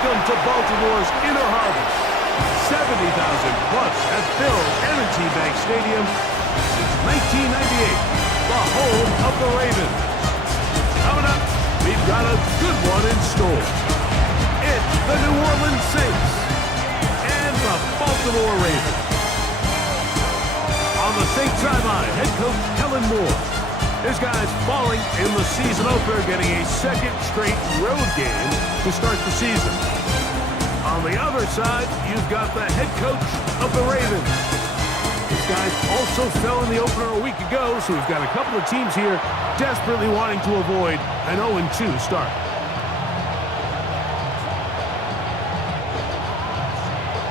Welcome to Baltimore's Inner Harbor. 70,000 plus have filled M&T Bank Stadium since 1998, the home of the Ravens. Coming up, we've got a good one in store. It's the New Orleans Saints and the Baltimore Ravens. On the Saints sideline, head coach Kellen Moore. His guys falling in the season opener, getting a second straight road game to start the season. On the other side, you've got the head coach of the Ravens. These guys also fell in the opener a week ago, so we've got a couple of teams here desperately wanting to avoid an 0-2 start.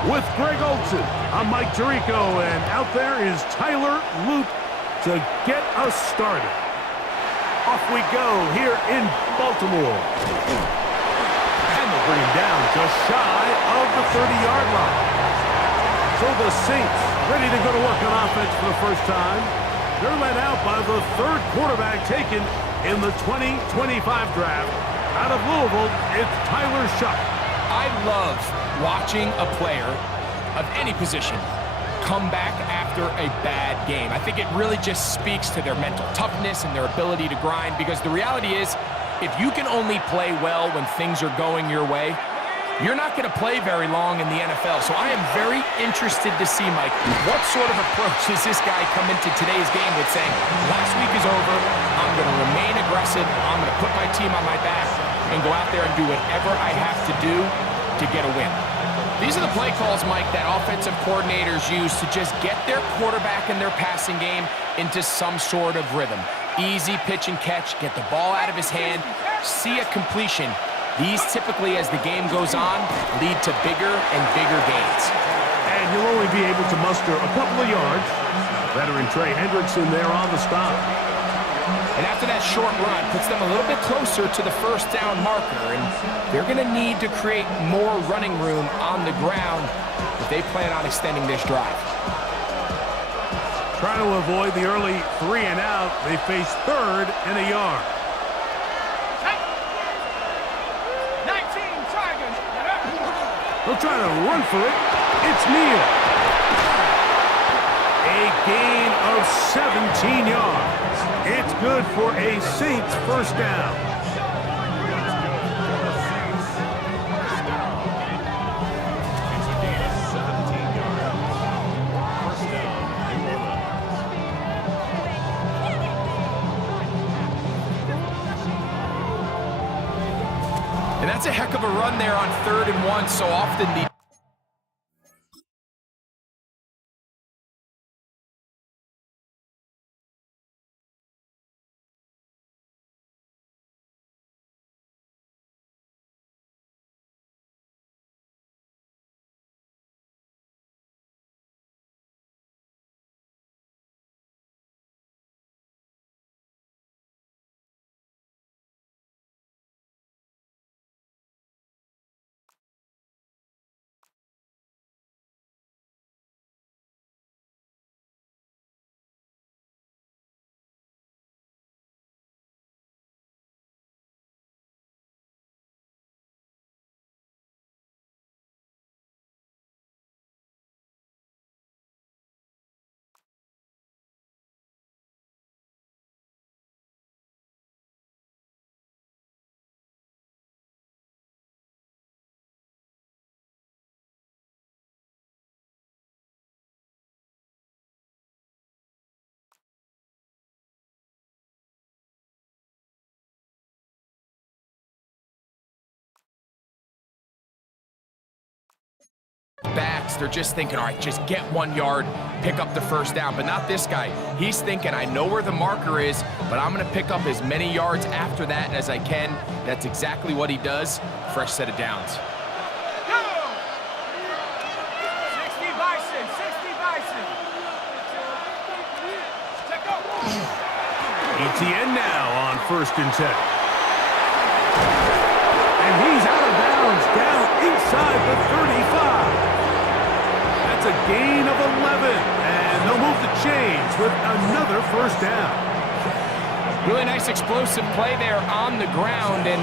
With Greg Olson, I'm Mike Tirico, and out there is Tyler Loop to get us started. Off we go here in Baltimore. And they'll bring him down just shy of the 30-yard line. So the Saints ready to go to work on offense for the first time. They're led out by the third quarterback taken in the 2025 draft. Out of Louisville, it's Tyler Shuck. I love watching a player of any position come back after a bad game. I think it really just speaks to their mental toughness and their ability to grind, because the reality is, if you can only play well when things are going your way, you're not going to play very long in the NFL. So I am very interested to see, Mike, what sort of approach does this guy come into today's game with, saying, last week is over, I'm going to remain aggressive, I'm going to put my team on my back and go out there and do whatever I have to do to get a win. These are the play calls, Mike, that offensive coordinators use to just get their quarterback and their passing game into some sort of rhythm. Easy pitch and catch, get the ball out of his hand, see a completion. These typically, as the game goes on, lead to bigger and bigger gains. And you'll only be able to muster a couple of yards. Veteran Trey Hendrickson there on the stop. And after that short run, puts them a little bit closer to the first down marker, and they're going to need to create more running room on the ground if they plan on extending this drive. Trying to avoid the early 3 and out, they face third and a yard. 19 Tigers. They'll try to run for it. It's Neal. A gain of 17 yards. It's good for a Saints first down. And that's a heck of a run there on 3rd and 1. So often the backs, they're just thinking, all right, just get 1 yard, pick up the first down. But not this guy. He's thinking, I know where the marker is, but I'm going to pick up as many yards after that as I can. That's exactly what he does. Fresh set of downs. 60 Bison, 60 Bison. Check go. ETN now on 1st and 10. And he's out of bounds, down inside the 35. That's a gain of 11, and they'll move the chains with another first down. Really nice explosive play there on the ground, and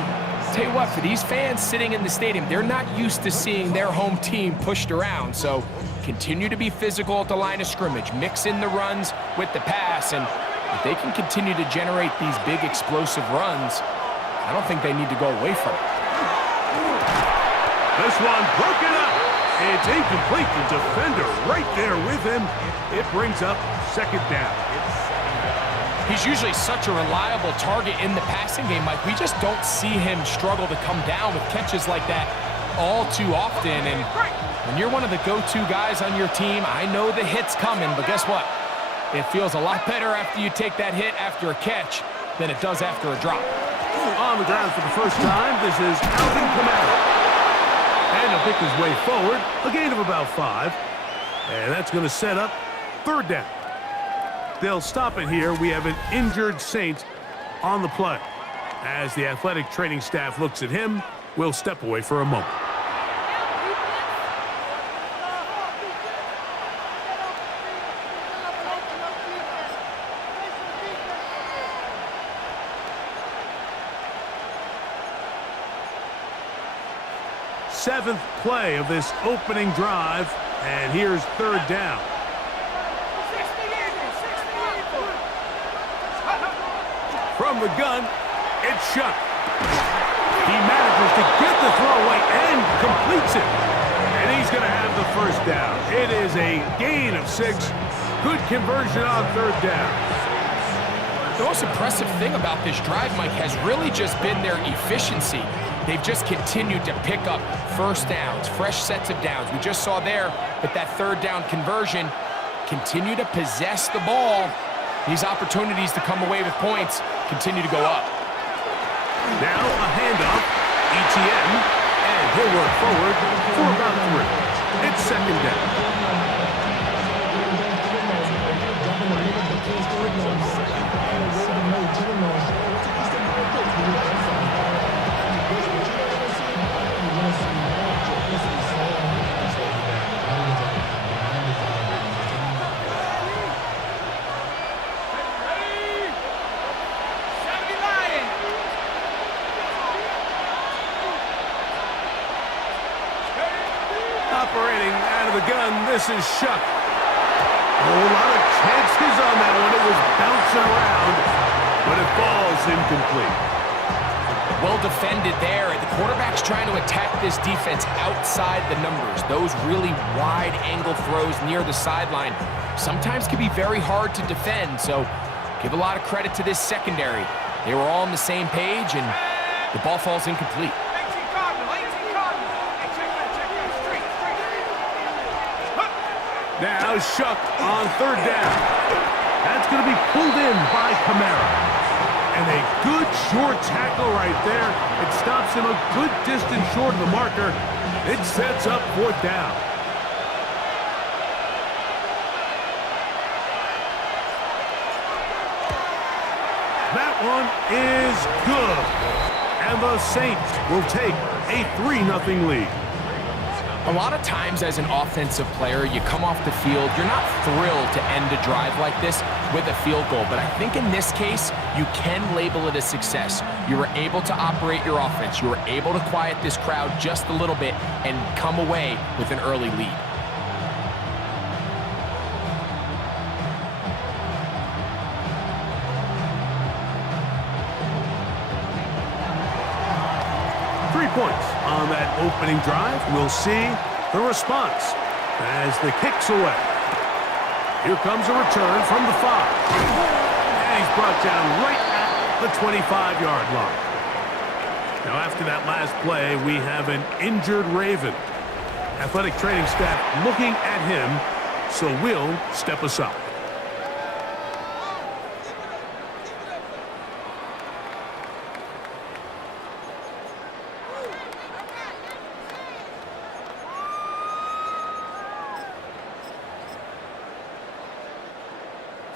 Tell you what, for these fans sitting in the stadium, they're not used to seeing their home team pushed around. So continue to be physical at the line of scrimmage. Mix in the runs with the pass. And if they can continue to generate these big explosive runs, I don't think they need to go away from it. This one broken up. It's incomplete. The defender right there with him. It brings up second down. He's usually such a reliable target in the passing game, Mike. We just don't see him struggle to come down with catches like that all too often. And when you're one of the go-to guys on your team, I know the hit's coming, but guess what? It feels a lot better after you take that hit after a catch than it does after a drop. On the ground for the first time, this is Alvin Kamara. And he'll pick his way forward, a gain of about 5. And that's going to set up third down. They'll stop it here. We have an injured Saint on the play. As the athletic training staff looks at him, we'll step away for a moment. Seventh play of this opening drive, and here's third down. From the gun, it's Shuck. He manages to get the throwaway and completes it. And he's going to have the first down. It is a gain of 6. Good conversion on third down. The most impressive thing about this drive, Mike, has really just been their efficiency. They've just continued to pick up first downs, fresh sets of downs. We just saw there with that third down conversion, continue to possess the ball. These opportunities to come away with points continue to go up. Now a handoff, ETN, and he'll work forward for about 3. It's second down. Operating out of the gun, this is Shuck. A lot of chances on that one. It was bouncing around, but it falls incomplete. Well defended there. The quarterback's trying to attack this defense outside the numbers. Those really wide angle throws near the sideline sometimes can be very hard to defend, so give a lot of credit to this secondary. They were all on the same page, and the ball falls incomplete. Now Shuck on third down. That's going to be pulled in by Kamara. And a good short tackle right there. It stops him a good distance short of the marker. It sets up fourth down. That one is good. And the Saints will take a 3-0 lead. A lot of times as an offensive player, you come off the field, you're not thrilled to end a drive like this with a field goal. But I think in this case, you can label it a success. You were able to operate your offense. You were able to quiet this crowd just a little bit and come away with an early lead. Points on that opening drive. We'll see the response as the kick's away. Here comes a return from the 5. And he's brought down right at the 25-yard line. Now after that last play, we have an injured Raven. Athletic training staff looking at him, so we'll step aside.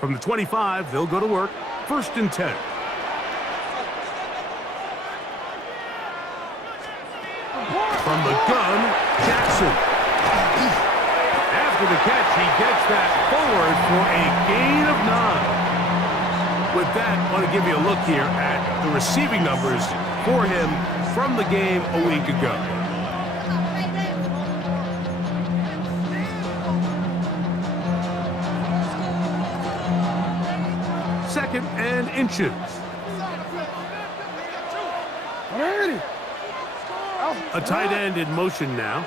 From the 25, they'll go to work. 1st and 10. From the gun, Jackson. After the catch, he gets that forward for a gain of 9. With that, I want to give you a look here at the receiving numbers for him from the game a week ago. Second and inches. A tight end in motion now.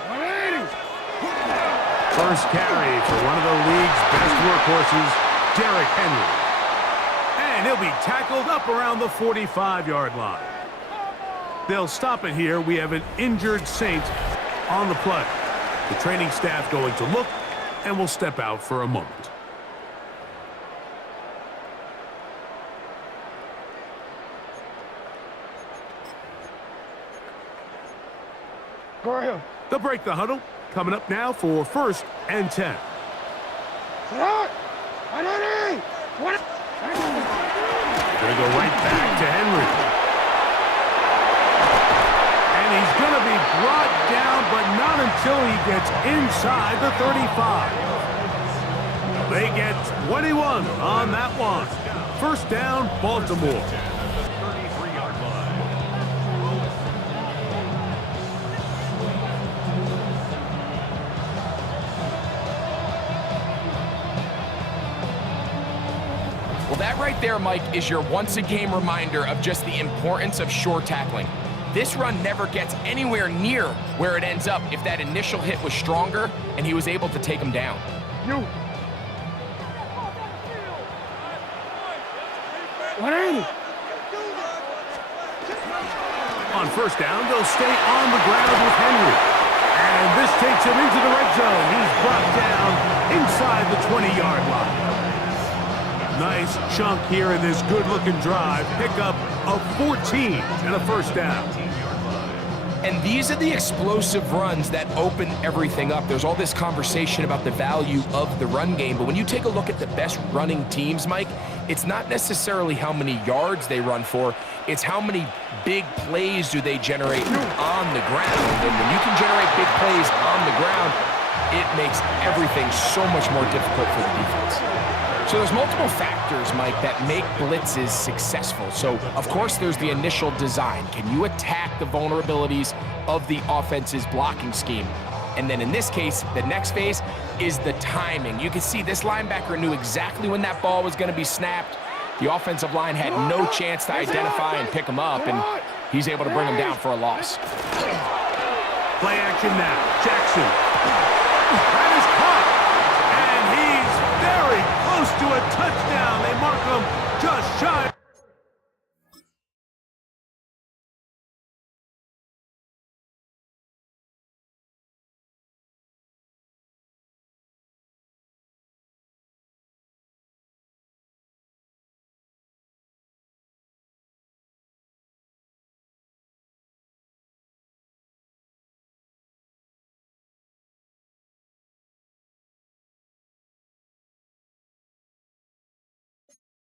First carry for one of the league's best workhorses, Derrick Henry. And he'll be tackled up around the 45-yard line. They'll stop it here. We have an injured Saint on the play. The training staff going to look, and will step out for a moment. They'll break the huddle. Coming up now for 1st and 10. Gonna go right back to Henry. And he's gonna be brought down, but not until he gets inside the 35. They get 21 on that one. First down, Baltimore. Well, that right there, Mike, is your once-a-game reminder of just the importance of shore tackling. This run never gets anywhere near where it ends up if that initial hit was stronger and he was able to take him down. On first down, they'll stay on the ground with Henry. And this takes him into the red zone. He's brought down inside the 20-yard line. Nice chunk here in this good-looking drive. Pickup of 14 and a first down. And these are the explosive runs that open everything up. There's all this conversation about the value of the run game, but when you take a look at the best running teams, Mike, it's not necessarily how many yards they run for, it's how many big plays do they generate on the ground. And when you can generate big plays on the ground, it makes everything so much more difficult for the defense. So there's multiple factors, Mike, that make blitzes successful. So, of course, there's the initial design. Can you attack the vulnerabilities of the offense's blocking scheme? And then in this case, the next phase is the timing. You can see this linebacker knew exactly when that ball was going to be snapped. The offensive line had no chance to identify and pick him up, and he's able to bring him down for a loss. Play action now. Jackson. That is caught. And he's very close to a touchdown. They mark him just shy.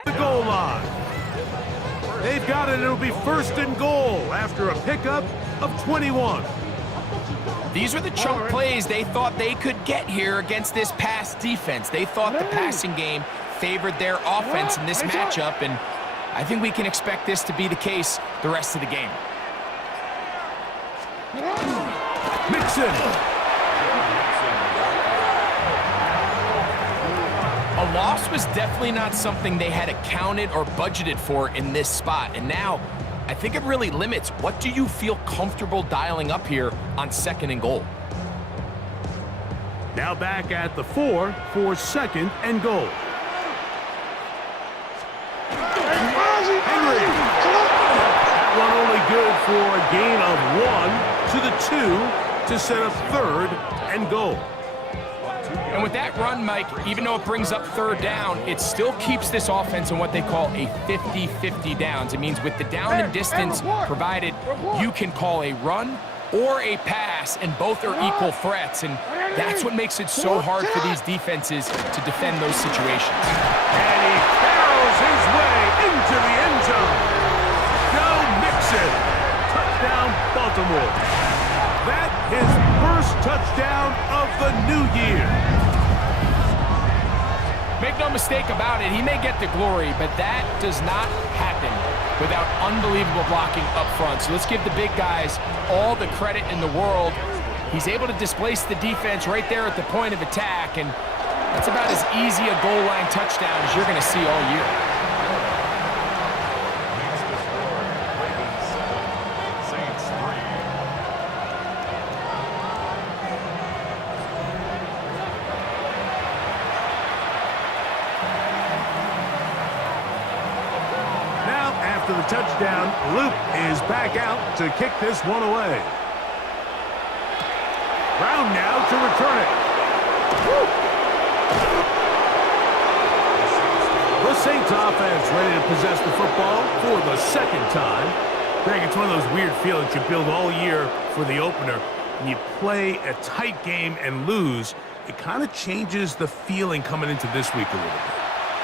The goal line. They've got it. It'll be 1st and goal after a pickup of 21. These are the chunk plays they thought they could get here against this pass defense. They thought the passing game favored their offense in this matchup, and I think we can expect this to be the case the rest of the game. Mixon. A loss was definitely not something they had accounted or budgeted for in this spot. And now, I think it really limits what do you feel comfortable dialing up here on 2nd and goal. Now back at the 4 for 2nd and goal. Henry. That one only good for a gain of 1 to the 2 to set up 3rd and goal. And with that run, Mike, even though it brings up 3rd down, it still keeps this offense in what they call a 50-50 downs. It means with the down and distance provided, you can call a run or a pass, and both are equal threats. And that's what makes it so hard for these defenses to defend those situations. And he barrels his way into the end zone. Joe Mixon. Touchdown, Baltimore. That is first touchdown of the new year. Make no mistake about it, he may get the glory, but that does not happen without unbelievable blocking up front. So let's give the big guys all the credit in the world. He's able to displace the defense right there at the point of attack, and that's about as easy a goal line touchdown as you're going to see all year. After the touchdown, Luke is back out to kick this one away. Brown now to return it. Woo! The Saints offense ready to possess the football for the second time. Greg, it's one of those weird feelings you build all year for the opener. When you play a tight game and lose, it kind of changes the feeling coming into this week a little bit.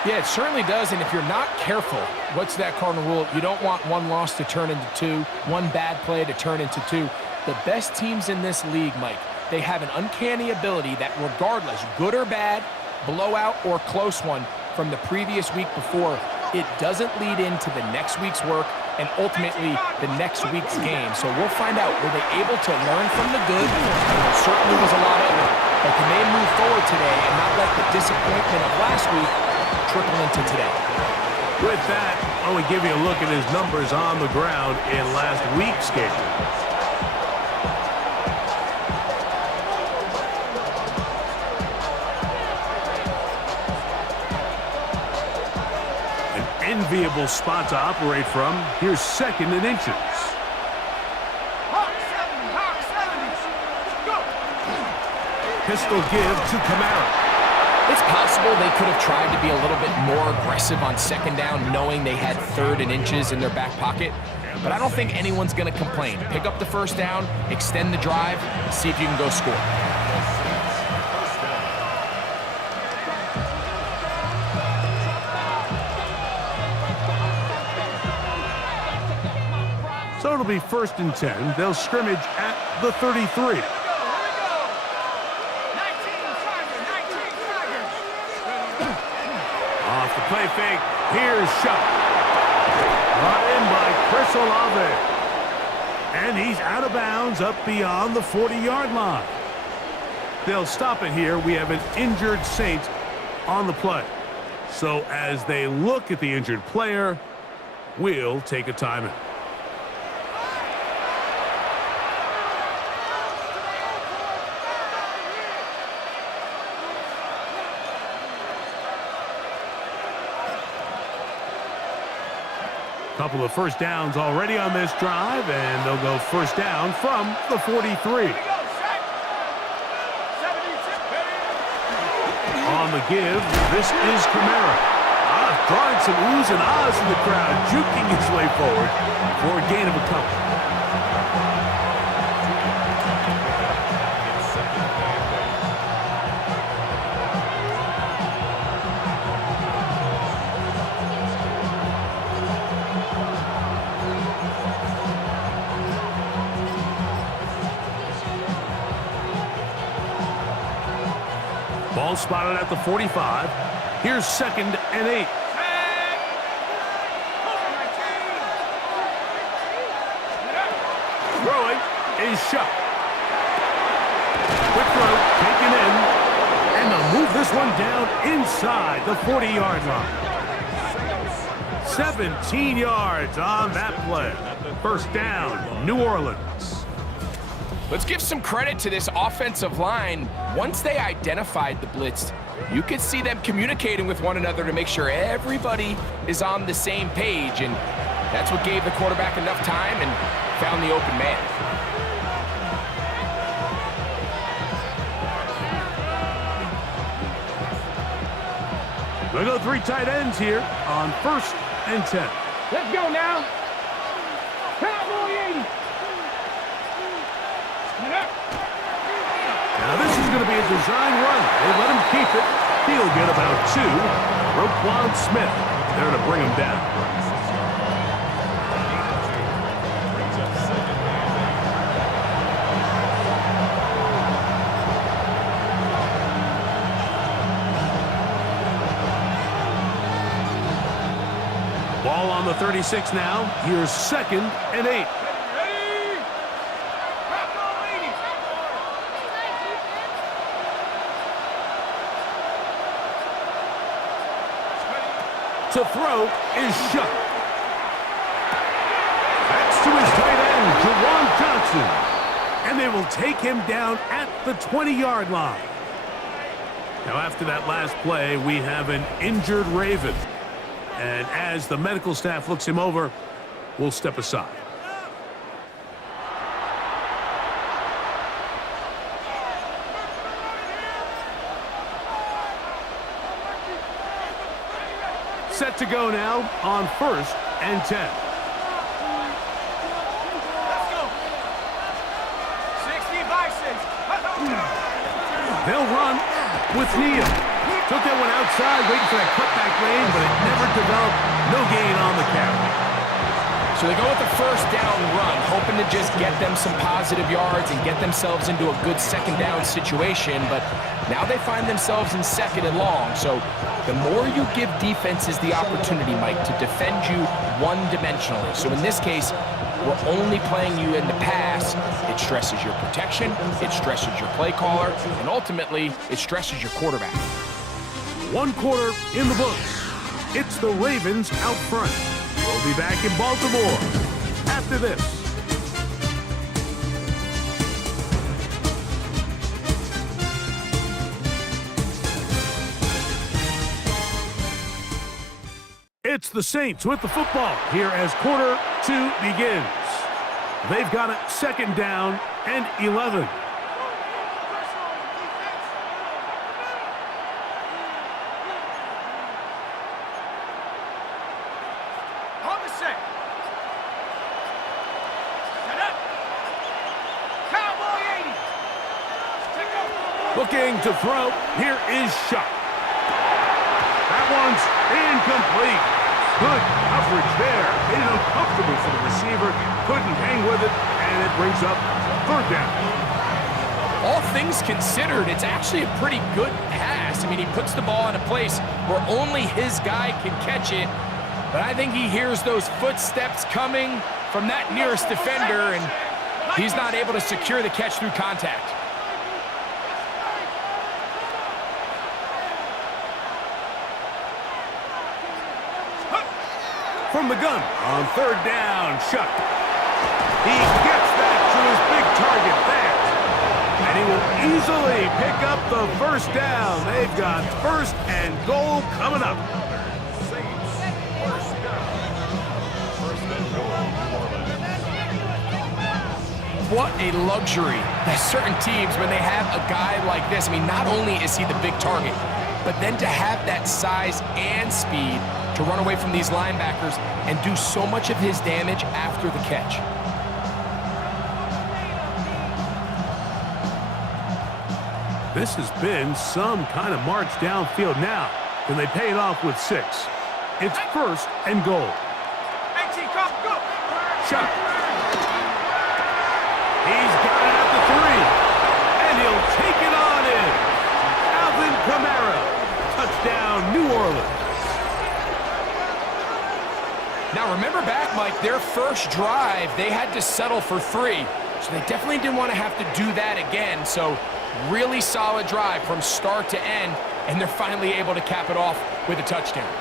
Yeah, it certainly does, and if you're not careful, what's that cardinal rule? You don't want one loss to turn into two, one bad play to turn into two. The best teams in this league, Mike, they have an uncanny ability that regardless, good or bad, blowout or close one from the previous week before, it doesn't lead into the next week's work and ultimately the next week's game. So we'll find out, were they able to learn from the good? There certainly was a lot of it, but can they move forward today and not let the disappointment of last week trickle into today? With that, I want to give you a look at his numbers on the ground in last week's game. An enviable spot to operate from. Here's second and inches. Hawk 70, Hawk 70. Go. Pistol give to Kamara. It's possible they could have tried to be a little bit more aggressive on second down, knowing they had third and inches in their back pocket. But I don't think anyone's going to complain. Pick up the first down, extend the drive, see if you can go score. So it'll be 1st and 10. They'll scrimmage at the 33. Off the play fake, here's Shot. Brought in by Chris Olave. And he's out of bounds up beyond the 40-yard line. They'll stop it here. We have an injured Saint on the play. So as they look at the injured player, we'll take a timeout. Couple of first downs already on this drive, and they'll go first down from the 43. On the give, this is Kamara. Drawing some oohs and ahs from the crowd, juking his way forward for a gain of a couple. Ball spotted at the 45. Here's 2nd and 8. Throwing is Shot. Quick throw taken in. And they'll move this one down inside the 40-yard line. 17 yards on that play. First down, New Orleans. Let's give some credit to this offensive line. Once they identified the blitz, you could see them communicating with one another to make sure everybody is on the same page, and that's what gave the quarterback enough time and found the open man. We'll go 3 tight ends here on 1st and 10. Let's go now. Cowboy 80. Now this is going to be a design run. They let him keep it. He'll get about 2. Roquan Smith there to bring him down. the 36 now. Here's 2nd and 8. To throw is shut. That's to his tight end, Jawan Johnson. And they will take him down at the 20-yard line. Now, after that last play, we have an injured Raven. And as the medical staff looks him over, we'll step aside. Set to go now on 1st and 10. Let's go. 60 Bisons. They'll run with Neal. Took that one outside, waiting for that cutback lane, but it never developed. No gain on the carry. So they go with the 1st down run, hoping to just get them some positive yards and get themselves into a good 2nd down situation, but now they find themselves in 2nd and long. So the more you give defenses the opportunity, Mike, to defend you one-dimensionally. So in this case, we're only playing you in the pass. It stresses your protection, it stresses your play caller, and ultimately, it stresses your quarterback. 1 quarter in the books. It's the Ravens out front. We'll be back in Baltimore after this. It's the Saints with the football here as quarter 2 begins. They've got it 2nd down and 11. On the set. Set up. Cowboy 80. Take off. Looking to throw. Here is Shuck. That one's incomplete. Good coverage there. Made it uncomfortable for the receiver. Couldn't hang with it, and it brings up 3rd down. All things considered, it's actually a pretty good pass. I mean, he puts the ball in a place where only his guy can catch it. But I think he hears those footsteps coming from that nearest defender, and he's not able to secure the catch through contact. From the gun on 3rd down, Shuck. He gets that to his big target there. And he will easily pick up the 1st down. They've got 1st and goal coming up. What a luxury that certain teams, when they have a guy like this, I mean, not only is he the big target, but then to have that size and speed to run away from these linebackers and do so much of his damage after the catch. This has been some kind of march downfield now. Can they pay it off with 6? It's 1st and goal. 18, come, go. Shot. He's got it at the 3. And he'll take it on in. Alvin Kamara. Touchdown, New Orleans. Now remember back, Mike, their first drive, they had to settle for 3. So they definitely didn't want to have to do that again. So really solid drive from start to end, and they're finally able to cap it off with a touchdown.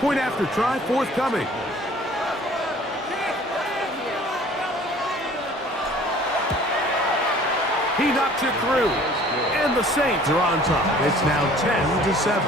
Point after try forthcoming. knocks it through. And the Saints are on top. It's now 10-7.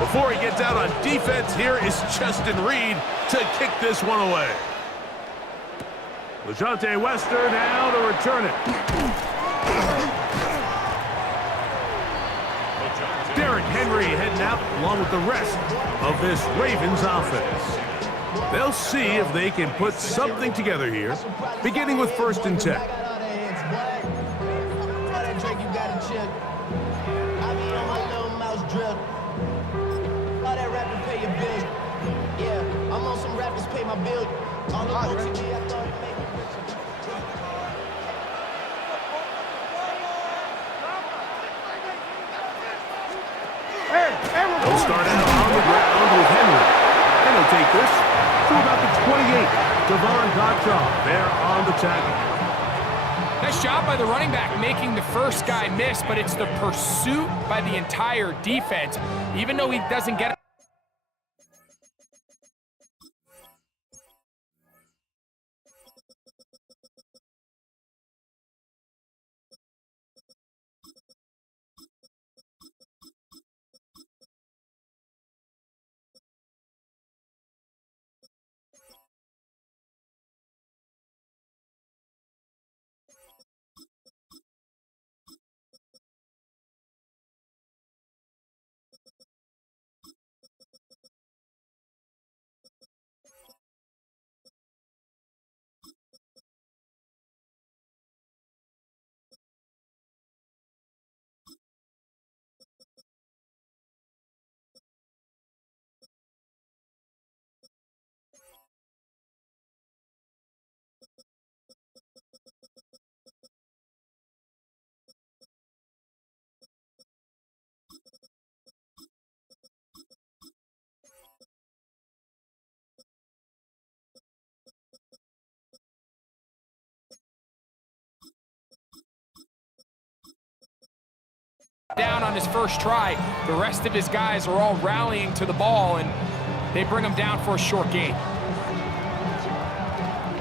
Before he gets out on defense, here is Justin Reed to kick this one away. LeJohntay Wester now to return it. Derrick Henry heading out along with the rest of this Ravens offense. They'll see if they can put something together here, beginning with 1st and 10. I'm on some rappers pay my bill. All the on TV, I thought it made They'll start out on the ground with Henry. And he'll take this to about the 28. Devon Gottschalk there on the tackle. Nice job by the running back making the first guy miss, but it's the pursuit by the entire defense. Even though he doesn't get it. Down on his first try, the rest of his guys are all rallying to the ball, and they bring him down for a short gain.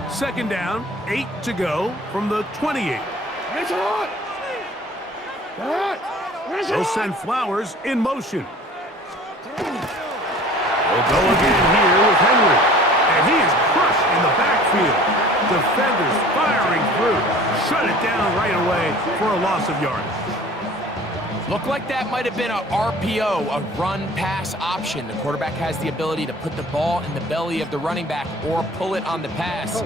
2nd down, 8 to go from the 28. They'll send Flowers in motion. They'll go again here with Henry, and he is crushed in the backfield. Defenders firing through, shut it down right away for a loss of yardage. Looked like that might have been a RPO, a run-pass option. The quarterback has the ability to put the ball in the belly of the running back or pull it on the pass.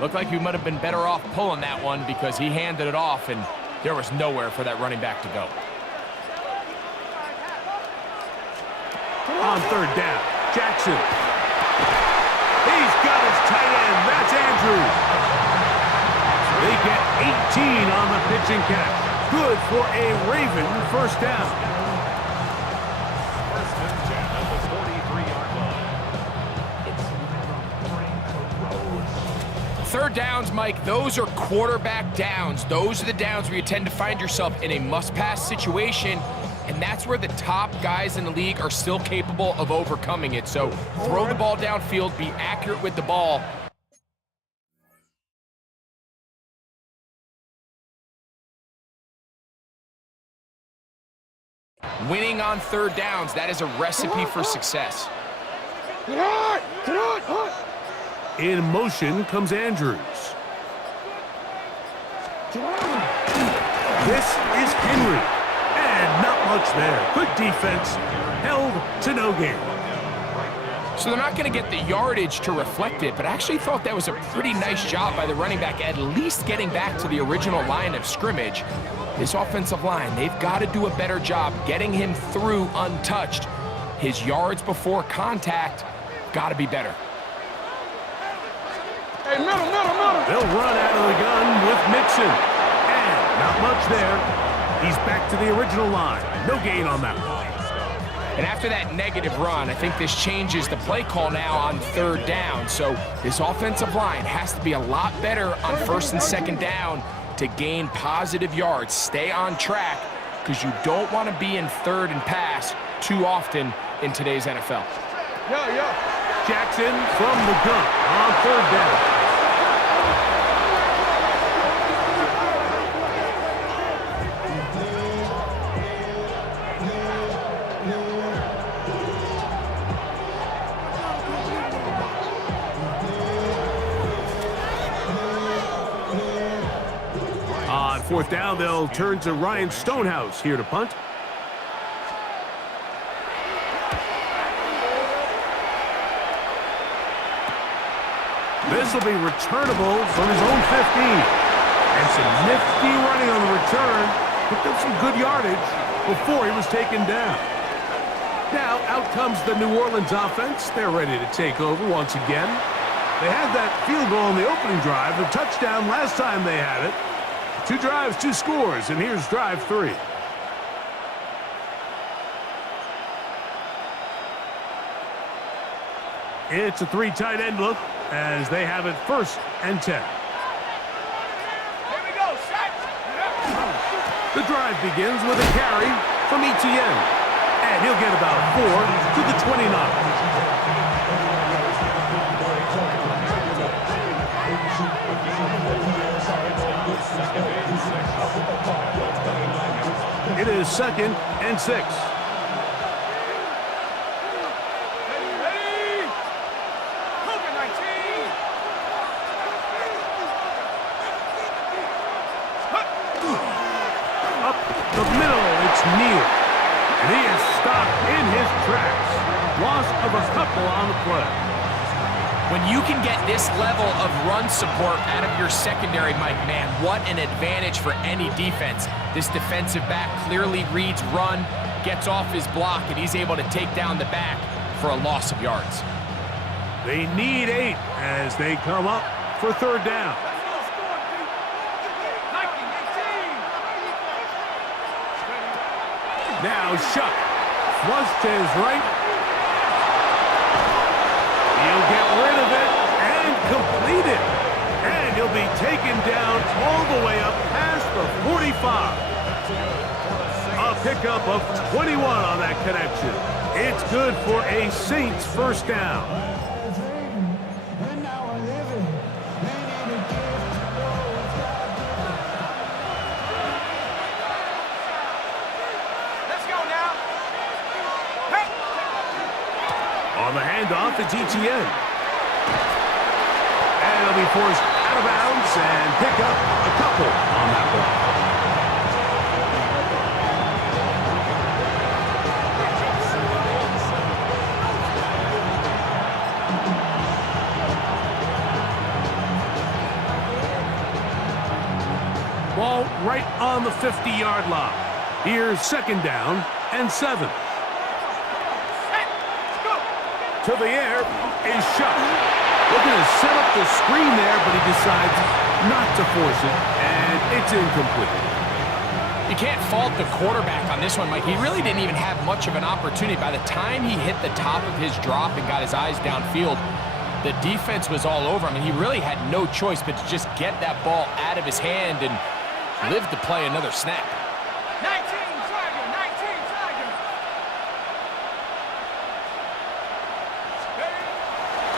Looked like he might have been better off pulling that one because he handed it off, and there was nowhere for that running back to go. On 3rd down, Jackson. He's got his tight end. That's Andrews. They get 18 on the pitch and catch. Good for a Raven 1st down. 1st and 10 at the 43-yard line. 3rd downs, Mike, those are quarterback downs. Those are the downs where you tend to find yourself in a must-pass situation, and that's where the top guys in the league are still capable of overcoming it. So throw the ball downfield, be accurate with the ball. Winning on 3rd downs, that is a recipe for success. In motion comes Andrews. This is Henry. And not much there. Good defense. Held to no gain. So they're not going to get the yardage to reflect it, but I actually thought that was a pretty nice job by the running back, at least getting back to the original line of scrimmage. This offensive line, they've got to do a better job getting him through untouched. His yards before contact got to be better. Hey, They'll run out of the gun with Mixon. And not much there. He's back to the original line. No gain on that one. And after that negative run, I think this changes the play call now on third down. So this offensive line has to be a lot better on first and second down to gain positive yards. Stay on track because you don't want to be in third and pass too often in today's NFL. Jackson from the gun on third down. On fourth down, they'll turn to Ryan Stonehouse here to punt. This will be returnable from his own 15. And some nifty running on the return. Picked up some good yardage before he was taken down. Now, out comes the New Orleans offense. They're ready to take over once again. They had that field goal in the opening drive, a touchdown last time they had it. 2 drives, 2 scores, and here's drive 3. It's a 3 tight end look as they have it first and 10. Here we go, set. The drive begins with a carry from ETN, and he'll get about 4 to the 29. It is 2nd and 6. Ready? Hogan 19. Up the middle, it's Neal. And he is stopped in his tracks. Loss of a couple on the play. When you can get this level of run support out of your secondary, Mike, man, what an advantage for any defense. This defensive back clearly reads run, gets off his block, and he's able to take down the back for a loss of yards. They need 8 as they come up for third down. Now Shuck flushed to his right. He'll get rid of it and complete it. And he'll be taken down all the way up past the 45. A pickup of 21 on that connection. It's good for a Saints first down. On the handoff, it's ETN. And he'll be forced out of bounds and pick up a couple on that one. Ball right on the 50-yard line. Here's 2nd down and 7. To the air is Shuck. Looking to set up the screen there, but he decides not to force it, and it's incomplete. You can't fault the quarterback on this one, Mike. He really didn't even have much of an opportunity. By the time he hit the top of his drop and got his eyes downfield, the defense was all over him, and he really had no choice but to just get that ball out of his hand and live to play another snap. 19 Tiger, 19 Tiger.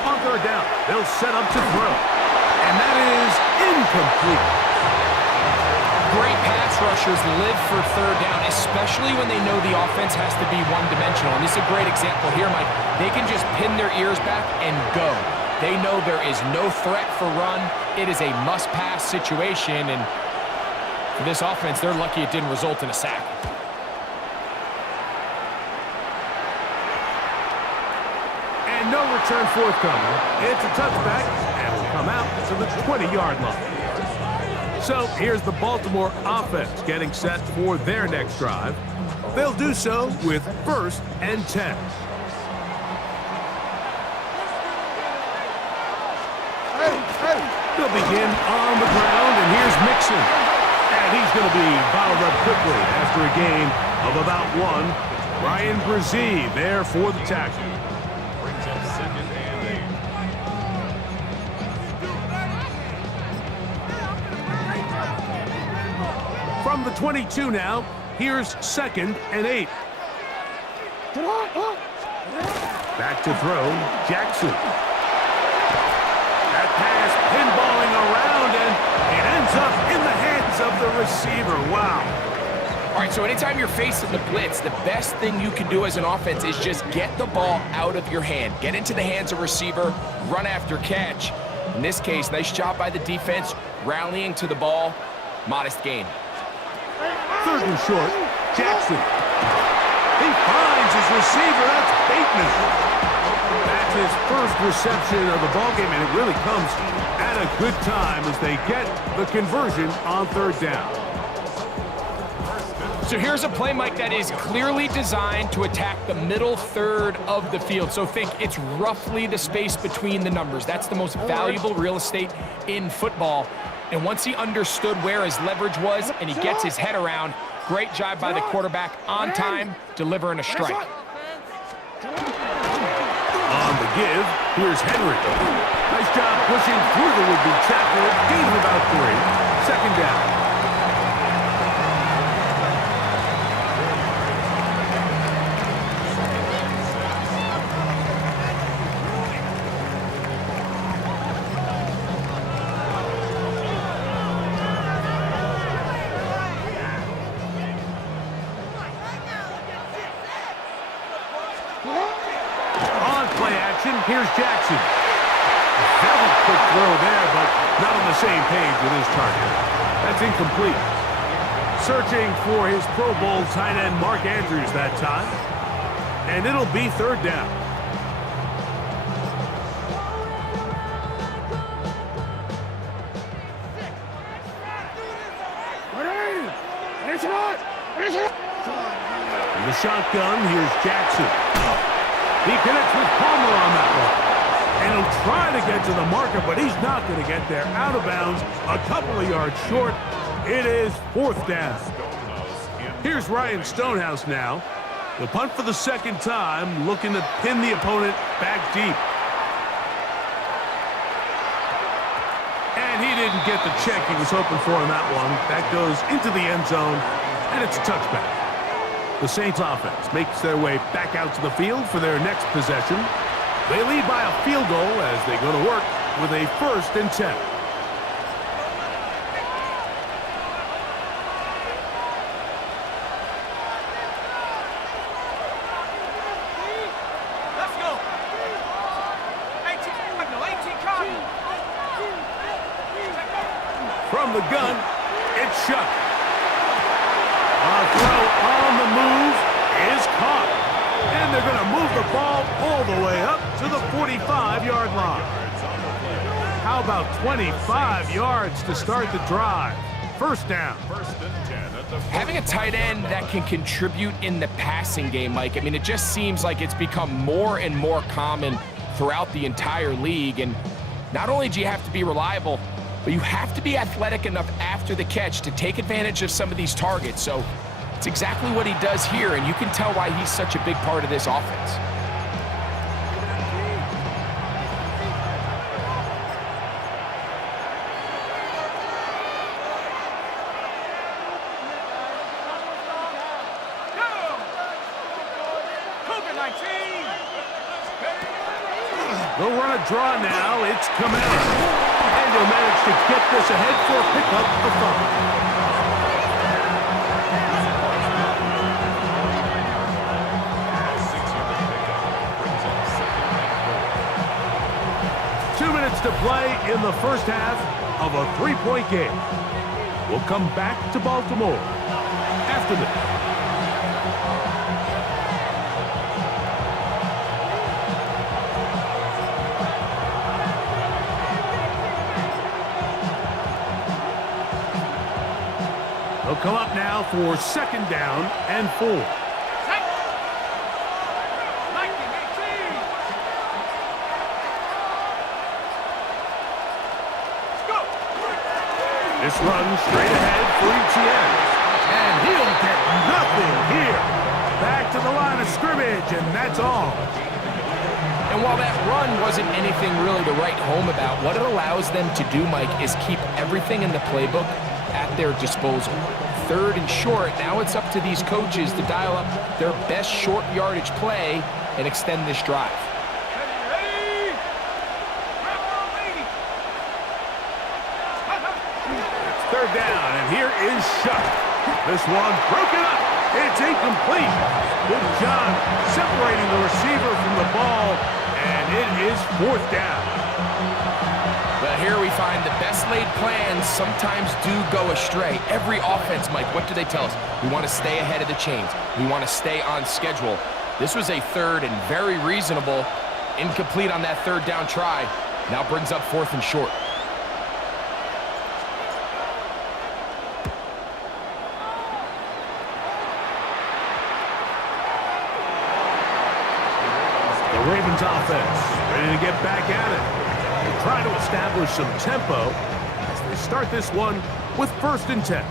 On third down, they'll set up to throw. And that is incomplete. Great pass rushers live for third down, especially when they know the offense has to be one-dimensional. And this is a great example here, Mike. They can just pin their ears back and go. They know there is no threat for run. It is a must-pass situation. And for this offense, they're lucky it didn't result in a sack. No return forthcoming. It's a touchback, and will come out to the 20-yard line. So here's the Baltimore offense getting set for their next drive. They'll do so with 1st and 10. The They'll begin on the ground, and here's Mixon. And he's going to be bottled up quickly after a gain of about 1. Ryan Brzee there for the tackle. Brings up 2nd and 8. From the 22 now, here's 2nd and 8. Back to throw, Jackson. That pass pinballing around, and it ends up in the hands of the receiver. Wow. All right, so anytime you're facing the blitz, the best thing you can do as an offense is just get the ball out of your hand. Get into the hands of receiver, run after catch. In this case, nice job by the defense, rallying to the ball. Modest gain. 3rd and short, Jackson. He finds his receiver. That's Bateman. That's his first reception of the ballgame, and it really comes at a good time as they get the conversion on 3rd down. So here's a play, Mike, that is clearly designed to attack the middle 3rd of the field. So think it's roughly the space between the numbers. That's the most valuable real estate in football. And once he understood where his leverage was and he gets his head around, great job by the quarterback on time, delivering a strike. On the give, here's Henry. Nice job pushing through the would-be tackler. Gain of about 3. 2nd down. Here's Jackson. That was a quick throw there, but not on the same page with his target. That's incomplete. Searching for his Pro Bowl tight end Mark Andrews that time. And it'll be 3rd down. In the shotgun, here's Jackson. He connects with Palmer on that one. And he'll try to get to the marker, but he's not going to get there. Out of bounds, a couple of yards short. It is 4th down. Here's Ryan Stonehouse now. The punt for the 2nd time, looking to pin the opponent back deep. And he didn't get the check he was hoping for on that one. That goes into the end zone, and it's a touchback. The Saints offense makes their way back out to the field for their next possession. They lead by a field goal as they go to work with a 1st and 10. Let's go. 18 Cardinal. From the gun, it's shut. A throw on the move is caught. And they're going to move the ball all the way up to the 45-yard line. How about 25 yards to start the drive? 1st down. 1st and 10 at the 40. Having a tight end that can contribute in the passing game, Mike, I mean, it just seems like it's become more and more common throughout the entire league. And not only do you have to be reliable, but you have to be athletic enough after the catch to take advantage of some of these targets. So it's exactly what he does here, and you can tell why he's such a big part of this offense. They'll run a draw now. It's Kamara. And they'll manage to get this ahead for a pickup of 5. 2 minutes to play in the 1st half of a 3-point game. We'll come back to Baltimore after this. They'll come up now for 2nd down and 4. Let's go. This runs straight ahead for Etienne. And he'll get nothing here. Back to the line of scrimmage, and that's all. And while that run wasn't anything really to write home about, what it allows them to do, Mike, is keep everything in the playbook at their disposal. 3rd and short, now it's up to these coaches to dial up their best short yardage play and extend this drive. Ready? It's 3rd down, and here is Shuck. This one broken up. It's incomplete. Good job separating the receiver from the ball, and it is 4th down. But here we find the best laid plans sometimes do go astray. Every offense, Mike, what do they tell us? We want to stay ahead of the chains. We want to stay on schedule. This was a 3rd and very reasonable. Incomplete on that 3rd down try. Now brings up 4th and short. The Ravens offense ready to get back at it. They try to establish some tempo as they start this one with 1st and 10.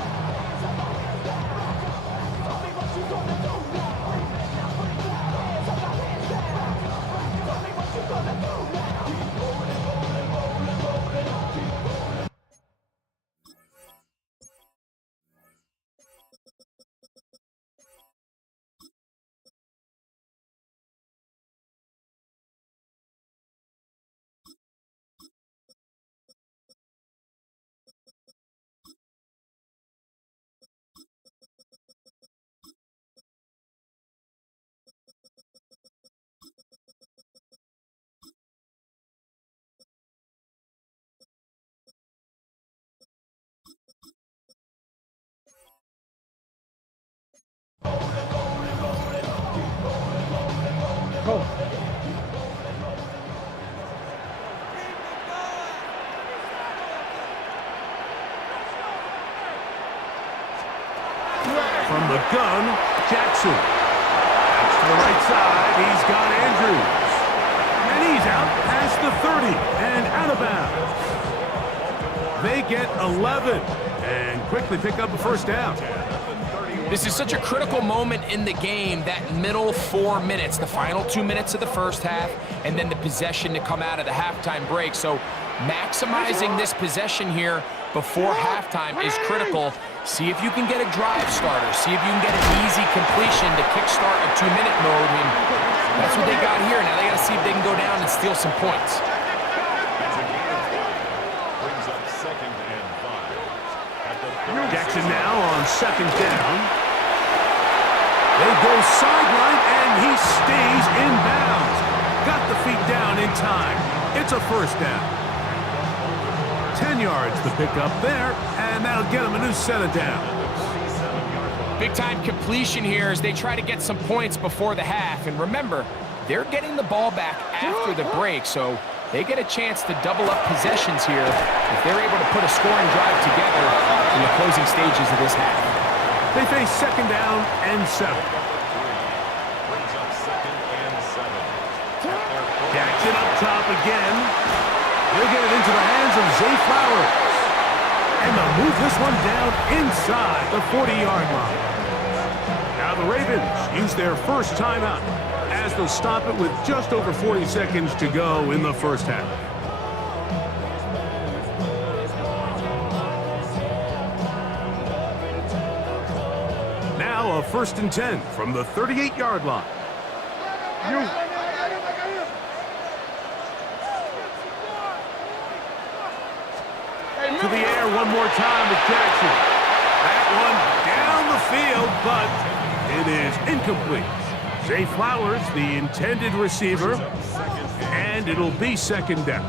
From the gun, Jackson. That's to the right side. He's got Andrews. And he's out past the 30 and out of bounds. They get 11 and quickly pick up a 1st down. This is such a critical moment in the game, that middle 4 minutes, the final 2 minutes of the first half, and then the possession to come out of the halftime break. So maximizing this possession here before halftime is critical. See if you can get a drive starter. See if you can get an easy completion to kickstart a 2-minute mode. And that's what they got here. Now they got to see if they can go down and steal some points. Brings up 2nd and 5. Jackson now on 2nd down. They go sideline, and he stays in bounds. Got the feet down in time. It's a 1st down. 10 yards to pick up there, and that'll get him a new set of downs. Big-time completion here as they try to get some points before the half. And remember, they're getting the ball back after the break, so they get a chance to double up possessions here if they're able to put a scoring drive together in the closing stages of this half. They face 2nd down and 7. Brings up 2nd and 7. Jackson up top again. He'll get it into the hands of Zay Flowers. And they'll move this one down inside the 40-yard line. Now the Ravens use their 1st timeout as they'll stop it with just over 40 seconds to go in the 1st half. Now a 1st and 10 from the 38-yard line. To the air one more time with Jackson. That one down the field, but it is incomplete. Zay Flowers, the intended receiver, and it'll be 2nd down.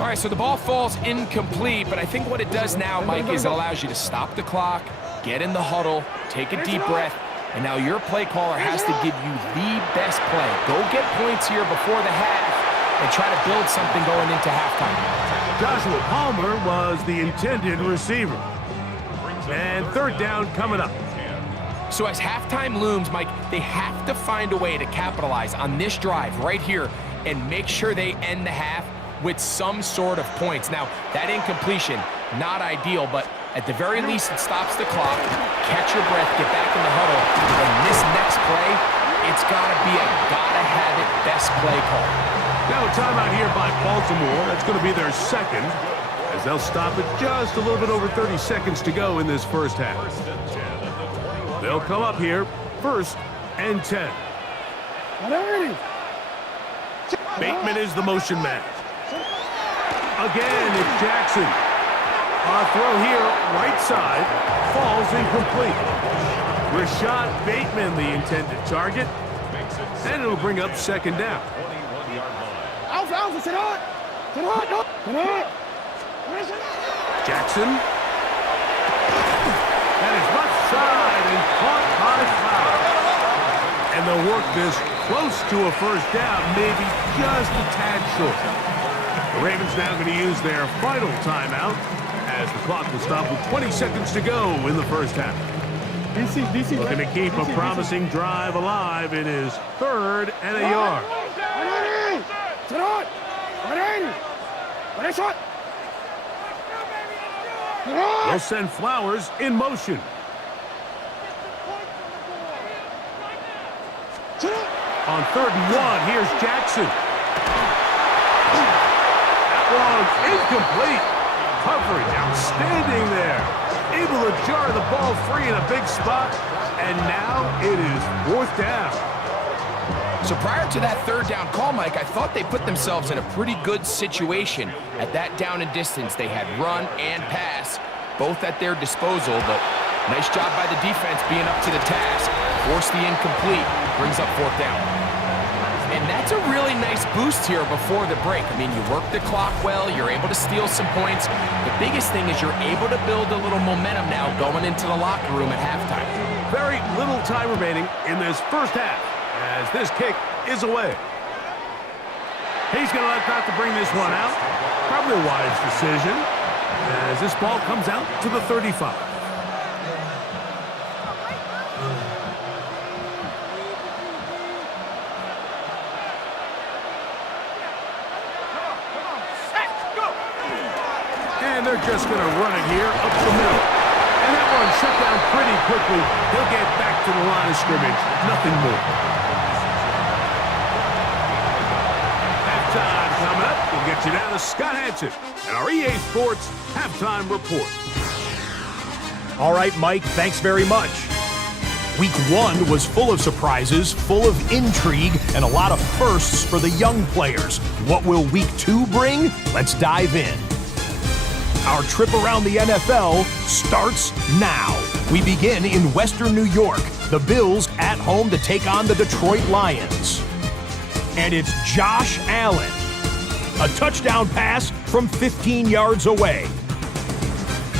All right, so the ball falls incomplete, but I think what it does now, Mike, is it allows you to stop the clock, get in the huddle, take a deep breath, and now your play caller has to give you the best play. Go get points here before the half and try to build something going into halftime. Joshua Palmer was the intended receiver. And 3rd down coming up. So as halftime looms, Mike, they have to find a way to capitalize on this drive right here and make sure they end the half with some sort of points. Now, that incompletion, not ideal, but at the very least, it stops the clock. Catch your breath, get back in the huddle, and this next play, it's got to be a gotta-have-it best play call. Now a timeout here by Baltimore. That's going to be their second, as they'll stop it just a little bit over 30 seconds to go in this first half. They'll come up here, 1st and 10. Bateman is the motion man. Again, it's Jackson. A throw here, right side, falls incomplete. Rashad Bateman, the intended target, and it'll bring up 2nd down. Jackson. And it's left side and caught by foul. And they'll work this close to a 1st down, maybe just a tad short. The Ravens now going to use their final timeout as the clock will stop with 20 seconds to go in the first half. Looking to keep a promising drive alive. It is 3rd and a yard. They'll send Flowers in motion. On 3rd and 1, here's Jackson. That one's incomplete. Coverage outstanding there. Able to jar the ball free in a big spot. And now it is 4th down. So prior to that 3rd down call, Mike, I thought they put themselves in a pretty good situation at that down and distance. They had run and pass, both at their disposal, but nice job by the defense being up to the task. Force the incomplete, brings up 4th down. And that's a really nice boost here before the break. I mean, you work the clock well, you're able to steal some points. The biggest thing is you're able to build a little momentum now going into the locker room at halftime. Very little time remaining in this first half as this kick is away. He's going to let that to bring this one out. Probably a wise decision as this ball comes out to the 35. And they're just going to run it here up the middle. And that one shut down pretty quickly. He'll get back to the line of scrimmage. Nothing more. Halftime coming up. We'll get you down to Scott Hansen and our EA Sports Halftime Report. All right, Mike, thanks very much. Week 1 was full of surprises, full of intrigue, and a lot of firsts for the young players. What will Week 2 bring? Let's dive in. Our trip around the NFL starts now. We begin in Western New York. The Bills at home to take on the Detroit Lions. And it's Josh Allen. A touchdown pass from 15 yards away.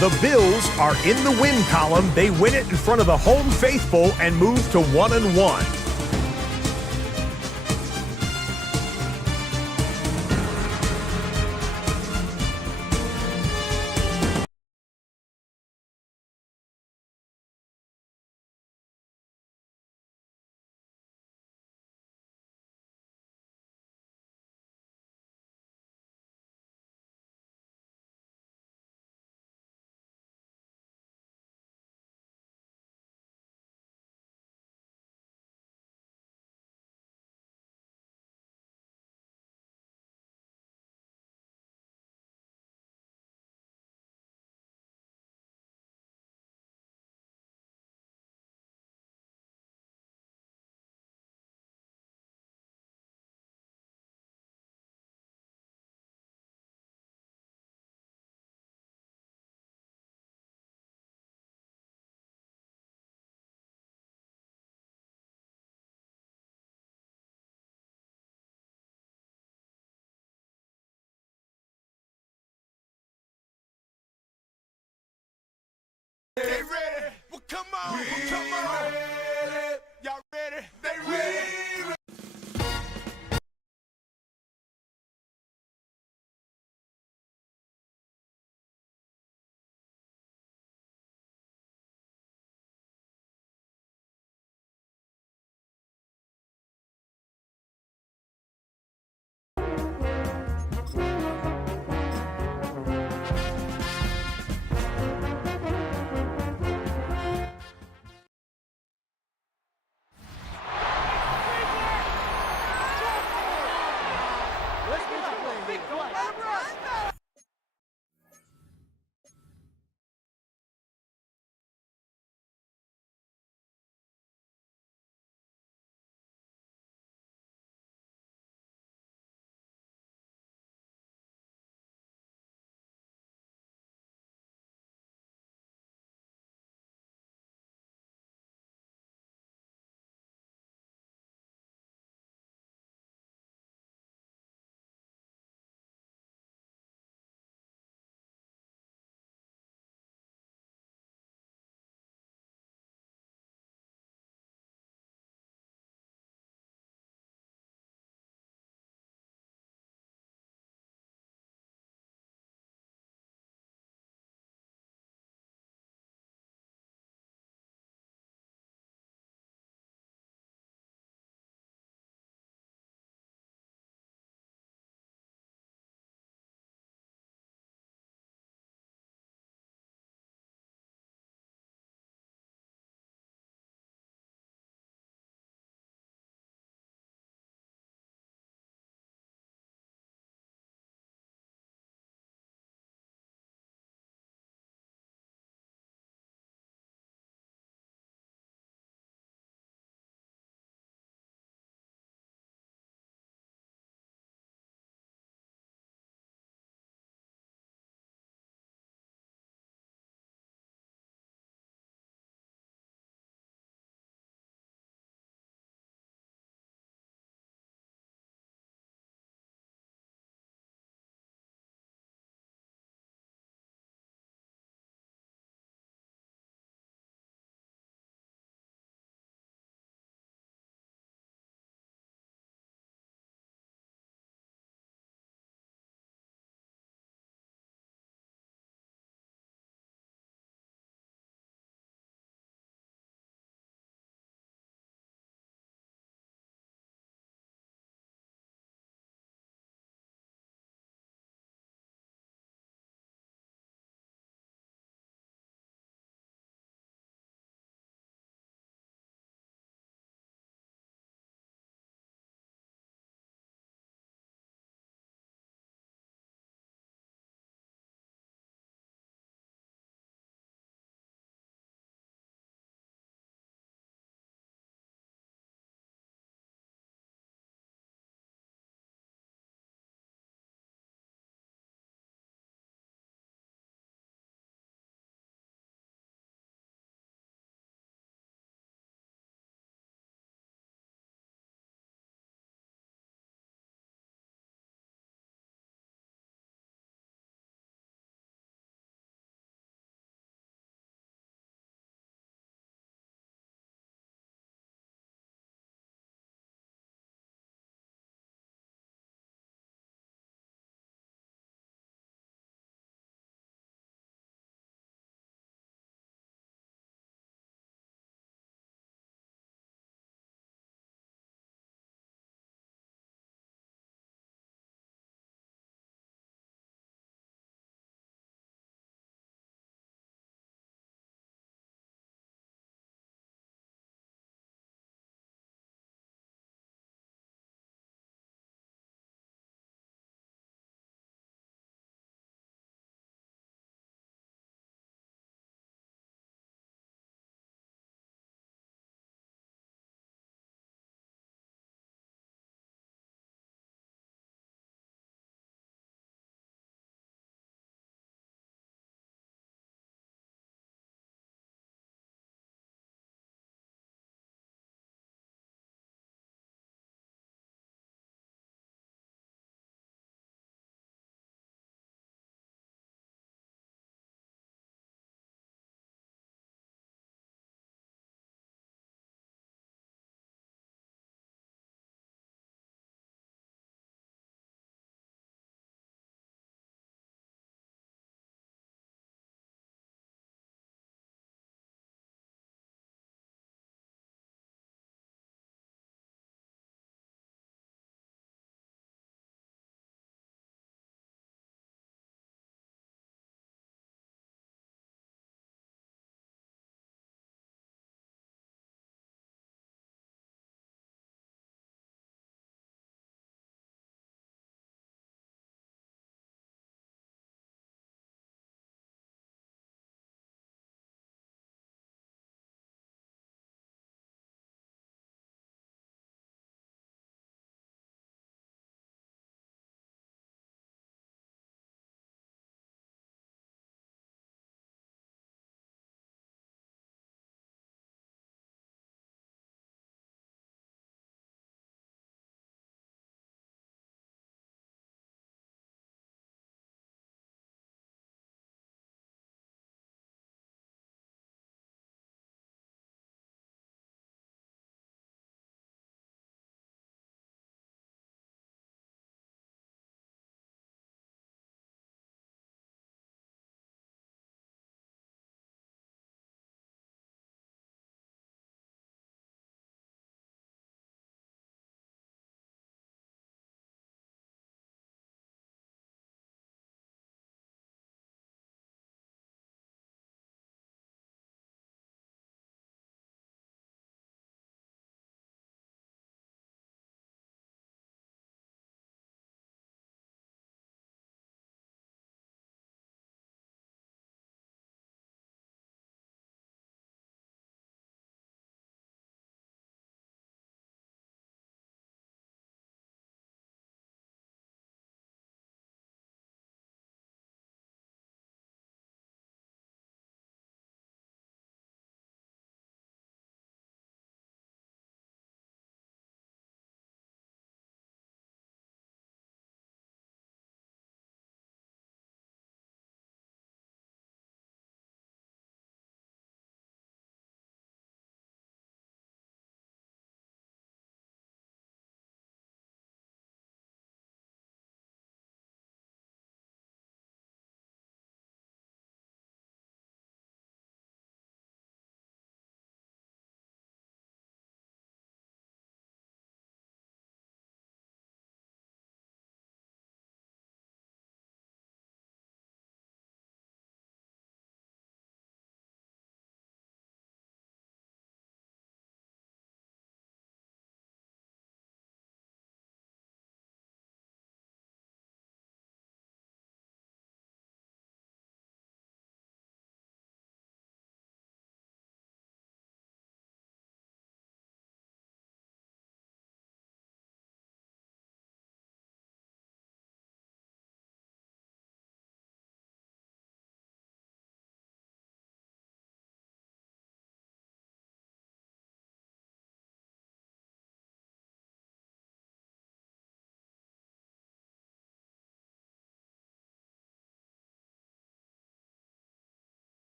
The Bills are in the win column. They win it in front of the home faithful and move to 1-1. They ready? Well, come on, come on. Y'all ready? They ready?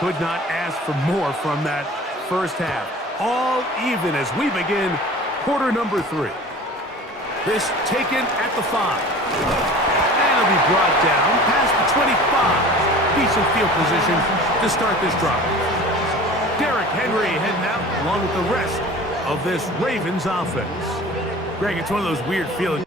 Could not ask for more from that first half. All even as we begin quarter number 3. This taken at the 5. And it'll be brought down past the 25. Decent field position to start this drive. Derrick Henry heading out along with the rest of this Ravens offense. Greg, it's one of those weird feelings.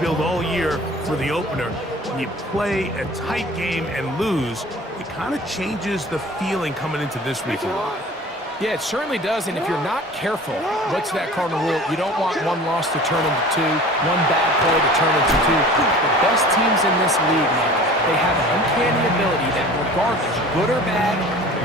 Build all year for the opener. When you play a tight game and lose, it kind of changes the feeling coming into this weekend. Yeah, it certainly does, and if you're not careful, what's that cardinal rule? You don't want one loss to turn into 2, one bad play to turn into 2. The best teams in this league, Michael, they have an uncanny ability that regardless, good or bad,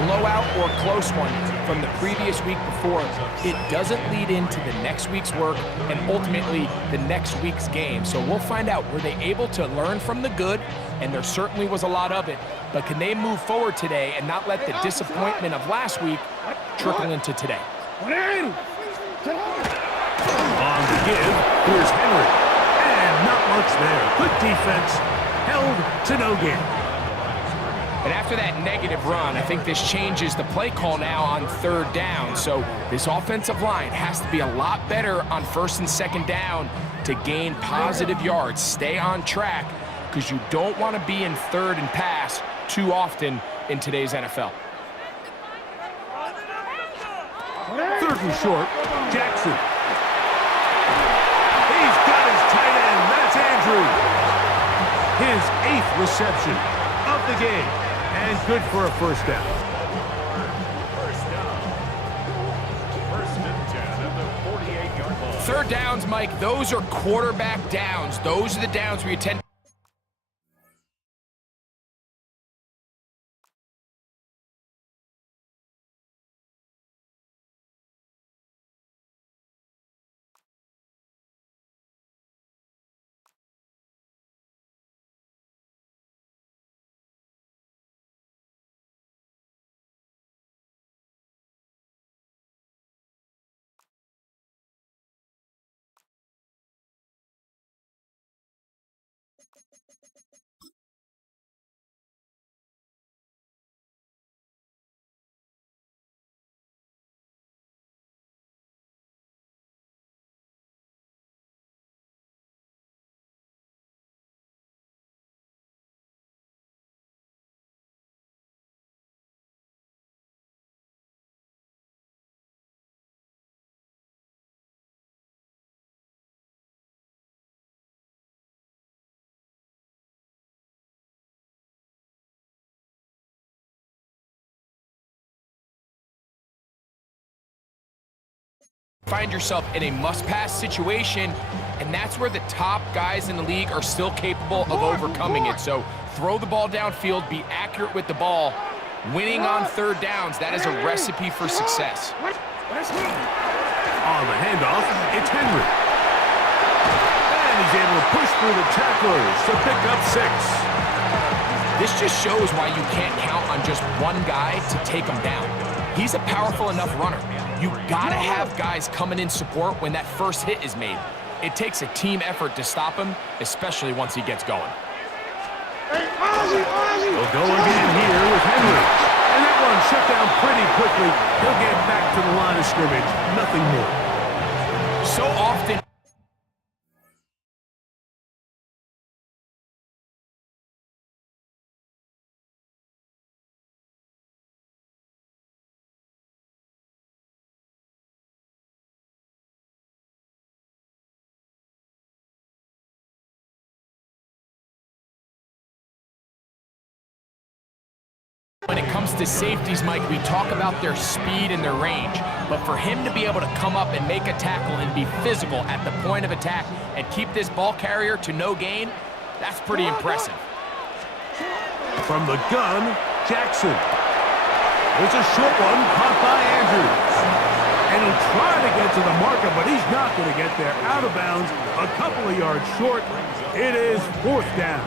blowout or close one from the previous week before, it doesn't lead into the next week's work and ultimately the next week's game. So we'll find out, were they able to learn from the good? And there certainly was a lot of it, but can they move forward today and not let the disappointment of last week trickle into today? On the give, here's Henry. And not much there. Good defense, held to no gain. And after that negative run, I think this changes the play call now on 3rd down. So this offensive line has to be a lot better on 1st and 2nd down to gain positive yards. Stay on track, because you don't want to be in 3rd and pass too often in today's NFL. 3rd and short, Jackson. He's got his tight end, that's Andrew. His 8th reception of the game, and good for a 1st down. First down. 1st and 10 at the 48-yard line. 3rd downs, Mike, those are quarterback downs. Those are the downs where you tend find yourself in a must-pass situation, and that's where the top guys in the league are still capable of overcoming it. So throw the ball downfield, be accurate with the ball. Winning on 3rd downs, that is a recipe for success. On the handoff, it's Henry. And he's able to push through the tacklers to pick up 6. This just shows why you can't count on just one guy to take them down. He's a powerful enough runner. You gotta have guys coming in support when that first hit is made. It takes a team effort to stop him, especially once he gets going. We'll go again here with Henry. And that one shut down pretty quickly. He'll get back to the line of scrimmage. Nothing more. So often... When it comes to safeties, Mike, we talk about their speed and their range, but for him to be able to come up and make a tackle and be physical at the point of attack and keep this ball carrier to no gain, that's pretty impressive. From the gun, Jackson. There's a short one caught by Andrews. And he tried to get to the marker, but he's not going to get there. Out of bounds, a couple of yards short. It is 4th down.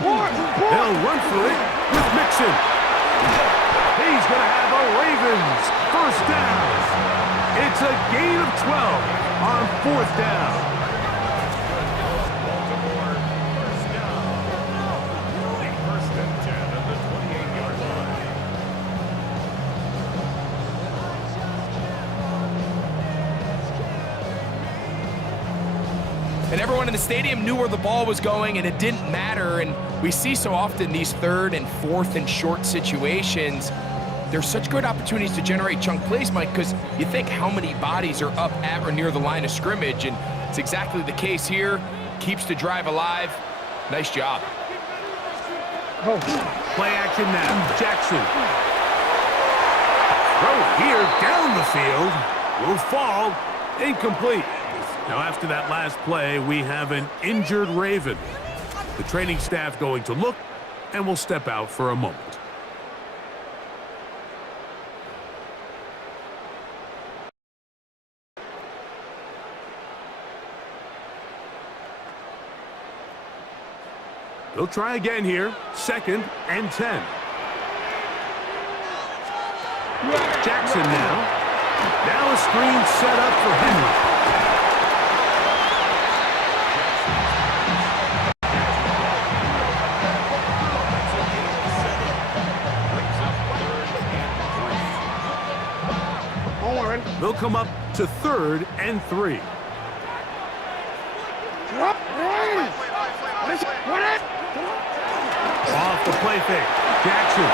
They'll run for it with Mixon. He's going to have a Ravens 1st down. It's a gain of 12 on 4th down. Baltimore, first down. 1st and 10 at the 28-yard line. And everyone in the stadium knew where the ball was going, and it didn't matter. And we see so often these 3rd and 4th and short situations. There's such good opportunities to generate chunk plays, Mike, because you think how many bodies are up at or near the line of scrimmage, and it's exactly the case here. Keeps the drive alive. Nice job. Play action now. Jackson. Throw here down the field. Will fall. Incomplete. Now, after that last play, we have an injured Raven. The training staff going to look, and will step out for a moment. They'll try again here. 2nd and 10. Jackson now. Now a screen set up for Henry. They'll come up to 3rd and 3. Off the play fake. Jackson.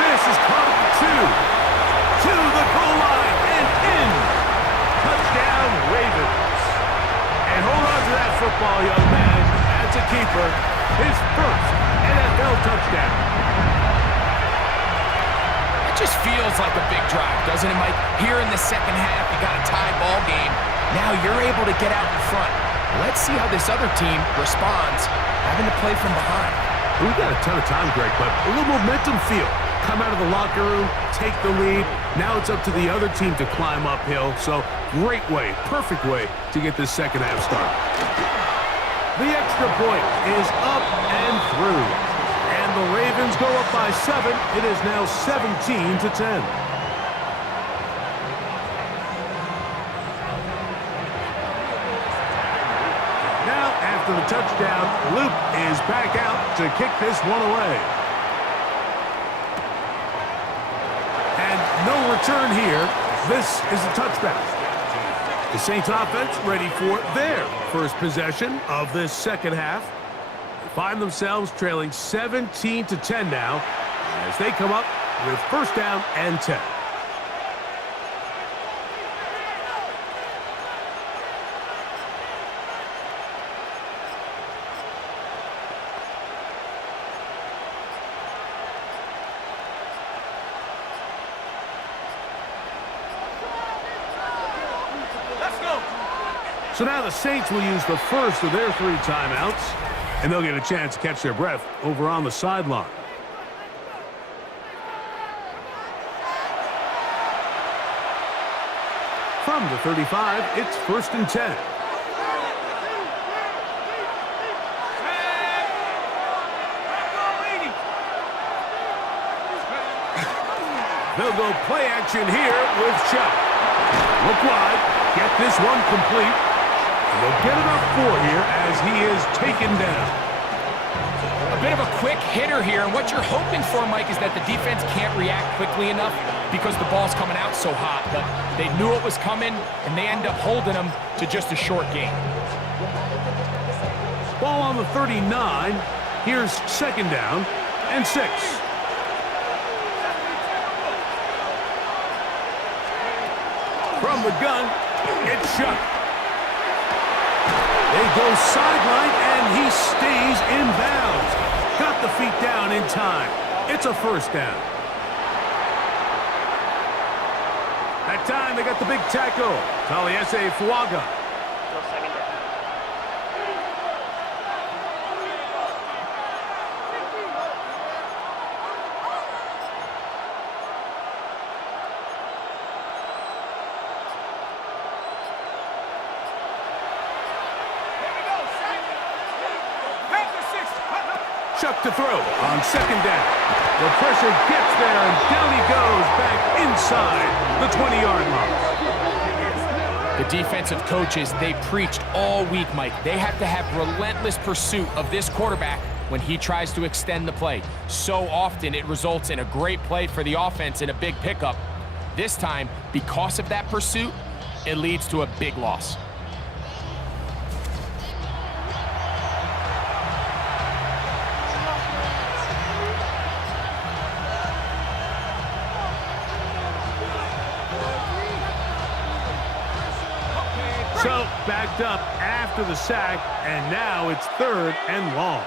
This is caught at 2. To the goal line and in. Touchdown, Ravens. And hold on to that football, young man. That's a keeper. His 1st NFL touchdown. It just feels like a big drive, doesn't it, Mike? Here in the 2nd half, you got a tie ball game. Now you're able to get out in front. Let's see how this other team responds, having to play from behind. We've got a ton of time, Greg, but a little momentum feel. Come out of the locker room, take the lead. Now it's up to the other team to climb uphill. So great way, perfect way to get this 2nd half started. The extra point is up and through. And the Ravens go up by 7. It is now 17-10. Now, after the touchdown, Luke is back out to kick this one away. And no return here. This is a touchback. The Saints offense ready for their first possession of this 2nd half. They find themselves trailing 17-10 now as they come up with 1st down and 10. So now the Saints will use the first of their 3 timeouts, and they'll get a chance to catch their breath over on the sideline. From the 35, it's 1st and 10. They'll go play action here with Chuck. Look wide. Get this one complete. And they'll get about 4 here as he is taken down. A bit of a quick hitter here, and what you're hoping for, Mike, is that the defense can't react quickly enough because the ball's coming out so hot. But they knew it was coming, and they end up holding them to just a short game. Ball on the 39. Here's 2nd down and 6. From the gun, it's Chuck. They go sideline, and he stays in bounds. Got the feet down in time. It's a 1st down. That time, they got the big tackle. Taliesin Fuaga. Chuck to throw on 2nd down. The pressure gets there, and down he goes back inside the 20-yard line. The defensive coaches, they preached all week, Mike. They have to have relentless pursuit of this quarterback when he tries to extend the play. So often it results in a great play for the offense and a big pickup. This time, because of that pursuit, it leads to a big loss. So, backed up after the sack, and now it's 3rd and long.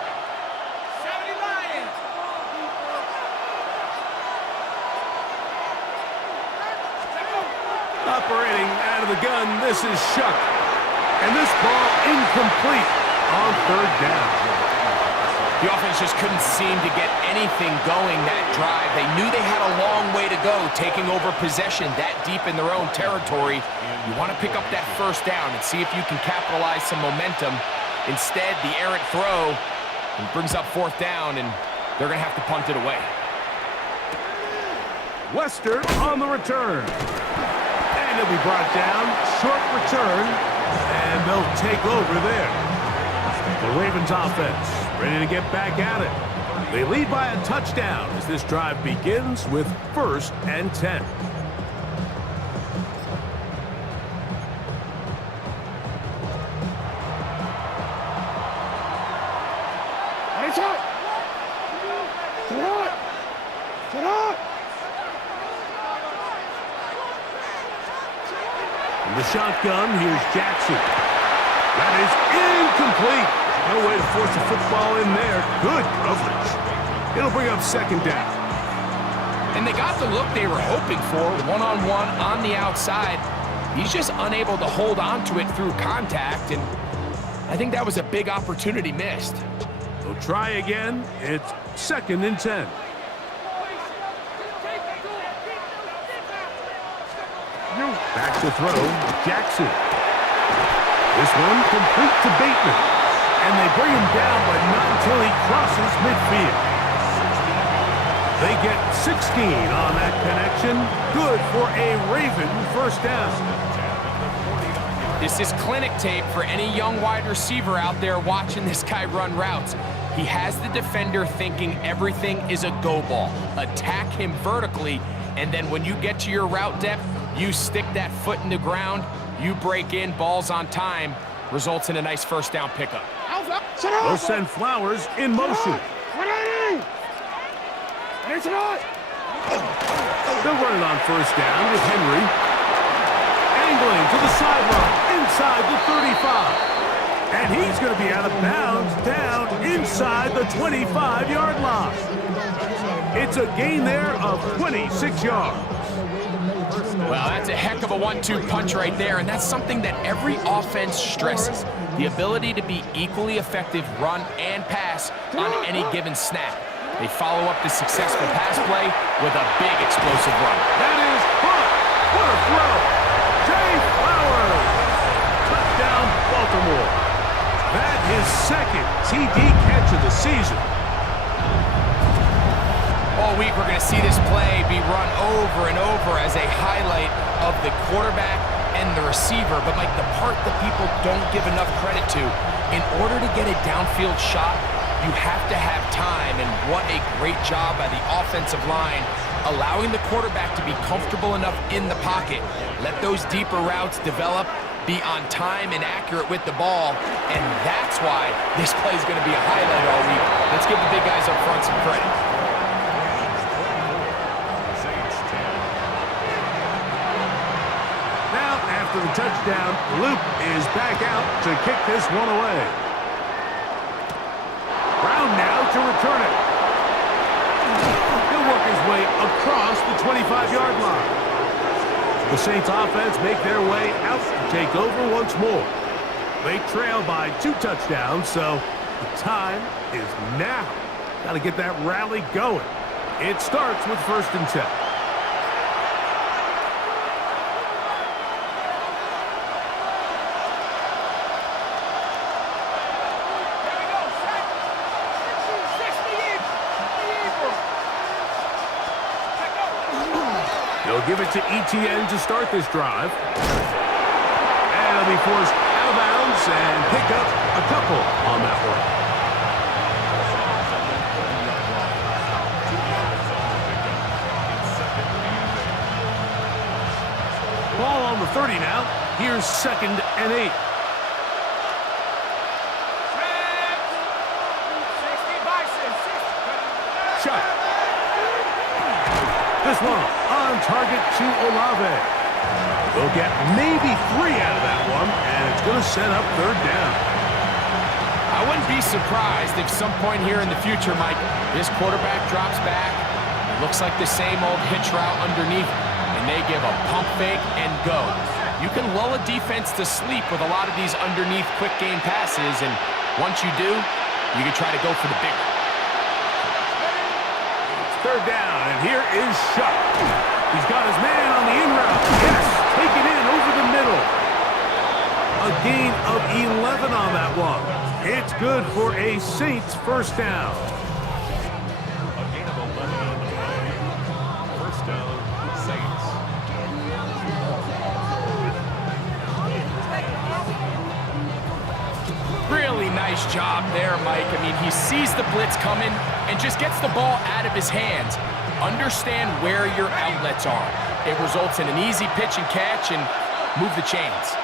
Operating out of the gun, this is Chuck. And this ball incomplete on 3rd down. The offense just couldn't seem to get anything going that drive. They knew they had a long way to go, taking over possession that deep in their own territory. You want to pick up that 1st down and see if you can capitalize some momentum. Instead, the errant throw brings up 4th down, and they're going to have to punt it away. Wester on the return. And he'll be brought down. Short return, and they'll take over there. The Ravens offense ready to get back at it. They lead by a touchdown as this drive begins with 1st and 10. In the shotgun, here's Jackson. That is incomplete. No way to force the football in there. Good coverage. It'll bring up 2nd down. And they got the look they were hoping for, one-on-one on the outside. He's just unable to hold on to it through contact, and I think that was a big opportunity missed. They'll try again. It's 2nd and 10. Back to throw, Jackson. This one complete to Bateman. And they bring him down, but not until he crosses midfield. They get 16 on that connection. Good for a Raven 1st down. This is clinic tape for any young wide receiver out there watching this guy run routes. He has the defender thinking everything is a go ball. Attack him vertically, and then when you get to your route depth, you stick that foot in the ground, you break in, balls on time, results in a nice 1st down pickup. They'll send Flowers in motion. They'll run it on 1st down with Henry. Angling to the sideline, inside the 35. And he's going to be out of bounds, down inside the 25-yard line. It's a gain there of 26 yards. Well, that's a heck of a 1-2 punch right there, and that's something that every offense stresses. The ability to be equally effective run and pass on any given snap. They follow up the successful pass play with a big explosive run. That is caught. What a throw. Jay Flowers. Touchdown, Baltimore. That is 2nd TD catch of the season. Oh, all week we're going to see this play be run over and over as a highlight of the quarterback and the receiver. But, Mike, the part that people don't give enough credit to, in order to get a downfield shot, you have to have time, and what a great job by the offensive line, allowing the quarterback to be comfortable enough in the pocket, let those deeper routes develop, be on time and accurate with the ball, and that's why this play is going to be a highlight all week. Let's give the big guys up front some credit. Now, after the touchdown, Luke is back out to kick this one away. Brown now to return it. He'll work his way across the 25-yard line. The Saints offense make their way out to take over once more. They trail by 2 touchdowns, so the time is now. Got to get that rally going. It starts with 1st and 10. They'll give it to ETN to start this drive. And he'll be forced out of bounds and pick up a couple on that one. Ball on the 30 now. Here's 2nd and 8. Shot. This one on target to Olave. They'll get maybe 3 out of that one, and it's going to set up 3rd down. I wouldn't be surprised if some point here in the future, Mike, this quarterback drops back. It looks like the same old hitch route underneath, and they give a pump fake and go. You can lull a defense to sleep with a lot of these underneath quick game passes, and once you do, you can try to go for the big one. 3rd down, and here is Shuck. He's got his man on the in route. Yes, take it in over the middle. A gain of 11 on that one. It's good for a Saints 1st down. A gain of 11 on the play. 1st down, Saints. Really nice job there, Mike. I mean, he sees the blitz coming and just gets the ball out of his hands. Understand where your outlets are. It results in an easy pitch and catch and move the chains.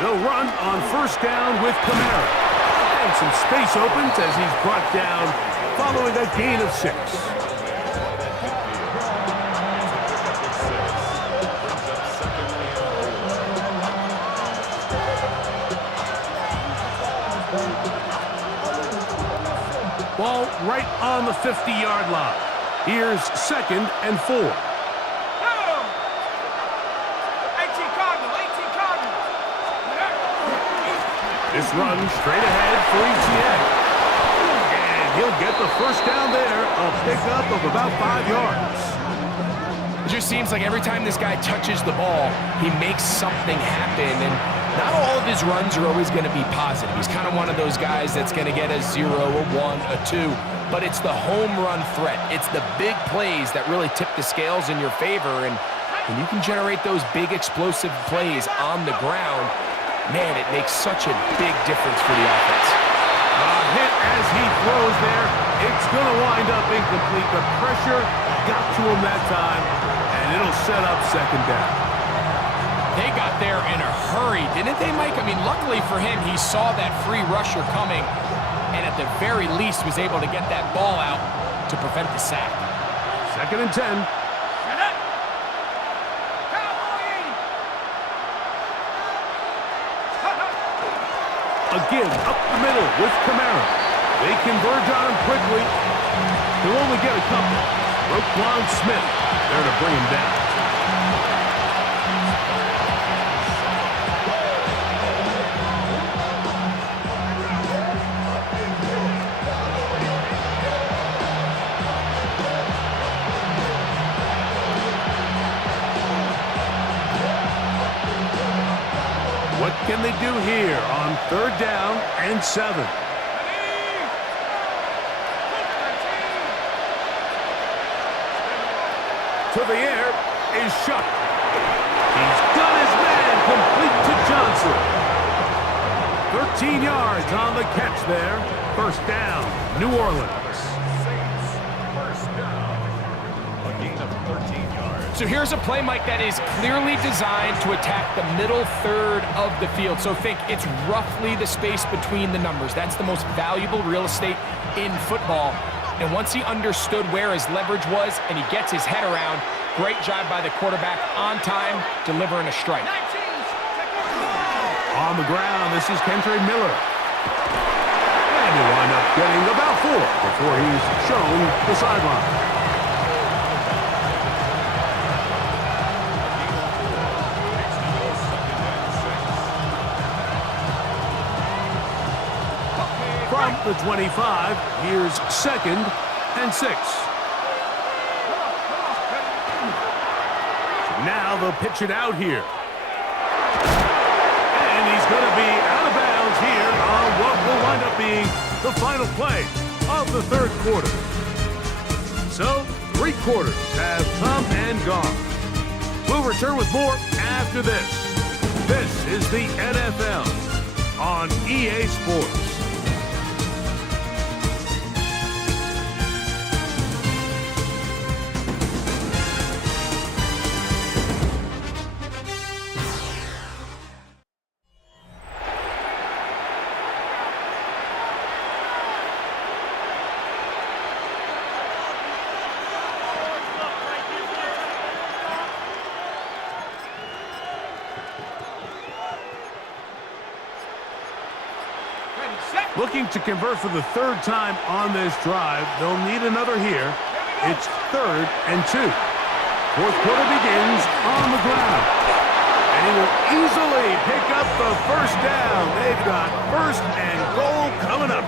They'll run on 1st down with Kamara. And some space opens as he's brought down following a gain of 6. Ball right on the 50-yard line. Here's 2nd and 4. This run straight ahead for ETN. And he'll get the 1st down there, a pickup of about 5 yards. It just seems like every time this guy touches the ball, he makes something happen, and not all of his runs are always going to be positive. He's kind of one of those guys that's going to get a 0, a 1, a 2, but it's the home run threat. It's the big plays that really tip the scales in your favor, and when you can generate those big explosive plays on the ground, man, it makes such a big difference for the offense. A hit as he throws there. It's going to wind up incomplete. The pressure got to him that time, and it'll set up 2nd down. They got there in a hurry, didn't they, Mike? I mean, luckily for him, he saw that free rusher coming, and at the very least was able to get that ball out to prevent the sack. 2nd and 10. Again, up the middle with Kamara. They converge on him quickly. He'll only get a couple. Roquan Smith there to bring him down. What can they do here on 3rd down and 7? to the air is shut. He's got his man complete to Johnson. 13 yards on the catch there. First down, New Orleans. First down. A gain of 13 yards. So here's a play, Mike, that is clearly designed to attack the middle third of the field. So think it's roughly the space between the numbers. That's the most valuable real estate in football. And once he understood where his leverage was and he gets his head around, great job by the quarterback on time, delivering a strike. On the ground, this is Kentre Miller. And he'll wind up getting about 4 before he's shown the sideline. From the 25, here's 2nd and 6. Now they'll pitch it out here. And he's going to be out of bounds here on what will wind up being the final play of the 3rd quarter. So, 3 quarters have come and gone. We'll return with more after this. This is the NFL on EA Sports. Looking to convert for the 3rd time on this drive. They'll need another here. It's 3rd and 2. 4th quarter begins on the ground. And he will easily pick up the first down. They've got 1st and goal coming up.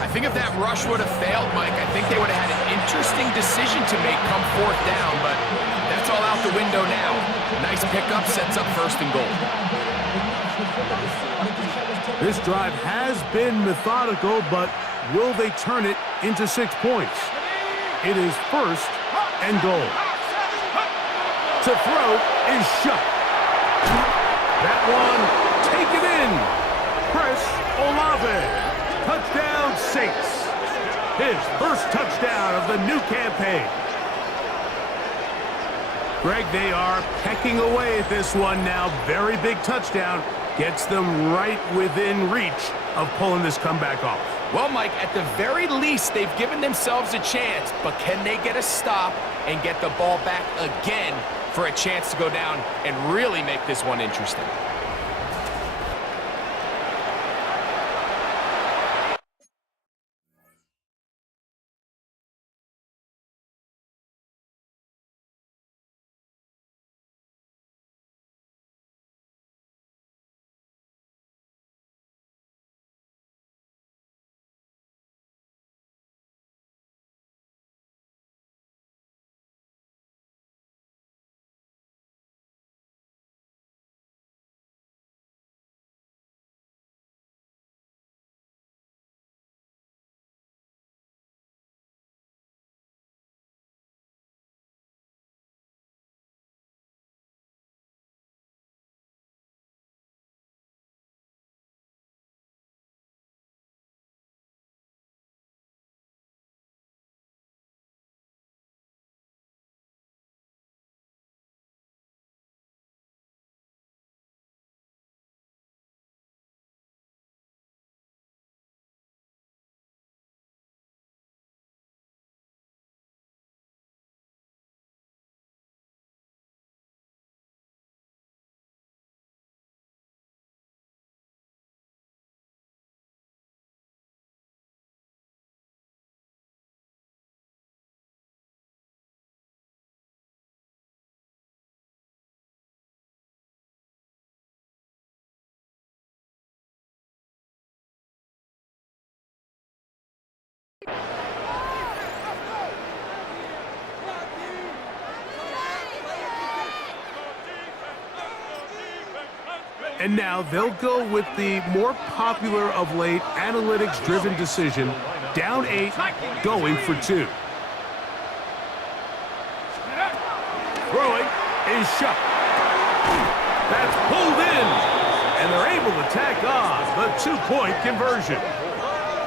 I think if that rush would have failed, Mike, I think they would have had an interesting decision to make come 4th down, but that's all out the window now. Nice pickup, sets up 1st and goal. This drive has been methodical, but will they turn it into 6 points? It is 1st and goal. To throw is shut. That one taken in. Chris Olave. Touchdown Saints. His 1st touchdown of the new campaign. Greg, they are pecking away at this one now. Very big touchdown. Gets them right within reach of pulling this comeback off. Well, Mike, at the very least, they've given themselves a chance, but can they get a stop and get the ball back again for a chance to go down and really make this one interesting? And now they'll go with the more popular of late analytics-driven decision, down 8, going for 2. is shut. That's pulled in. And they're able to tack on the 2-point conversion.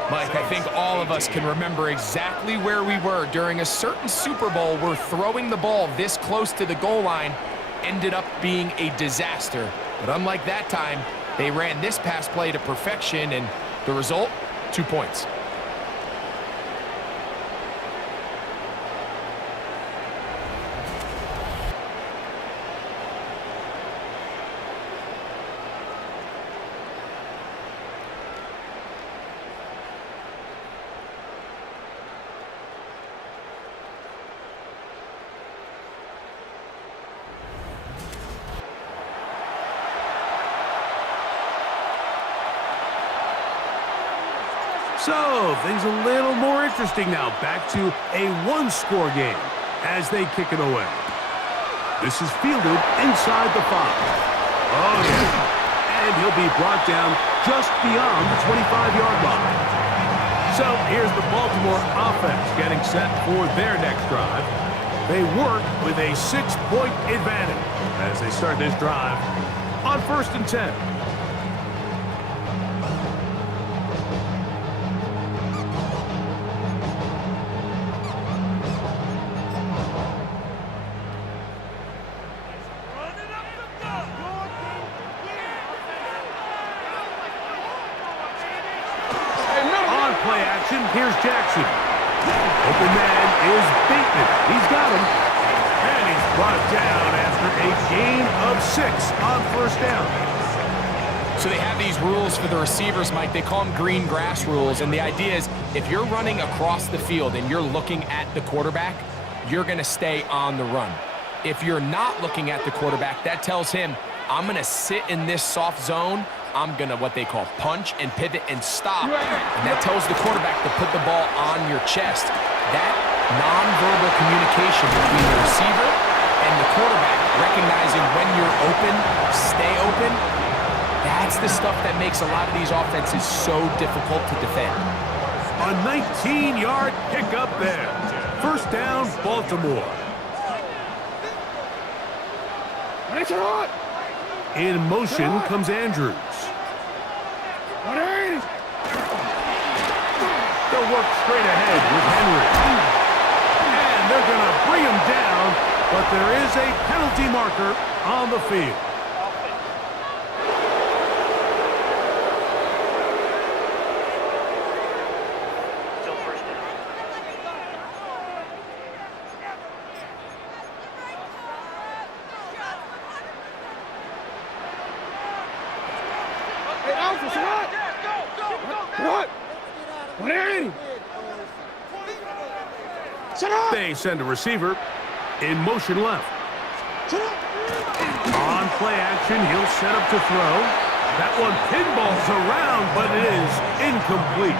Mike, I think all of us can remember exactly where we were during a certain Super Bowl where throwing the ball this close to the goal line ended up being a disaster. But unlike that time, they ran this pass play to perfection, and the result, 2 points. So, things a little more interesting now. Back to a one-score game as they kick it away. This is fielded inside the 5. Oh, yeah. And he'll be brought down just beyond the 25-yard line. So, here's the Baltimore offense getting set for their next drive. They work with a 6-point advantage as they start this drive on 1st and 10. Play action, here's Jackson. Open man is Bateman. He's got him. And he's brought down after a gain of 6 on 1st down. So they have these rules for the receivers, Mike. They call them green grass rules. And the idea is if you're running across the field and you're looking at the quarterback, you're going to stay on the run. If you're not looking at the quarterback, that tells him, I'm going to sit in this soft zone. I'm going to what they call punch and pivot and stop. And that tells the quarterback to put the ball on your chest. That nonverbal communication between the receiver and the quarterback, recognizing when you're open, stay open, that's the stuff that makes a lot of these offenses so difficult to defend. A 19-yard pickup there. 1st down, Baltimore. In motion comes Andrews. They'll work straight ahead with Henry. And they're going to bring him down, but there is a penalty marker on the field. They send a receiver in motion left. On play action, he'll set up to throw. That one pinballs around, but it is incomplete.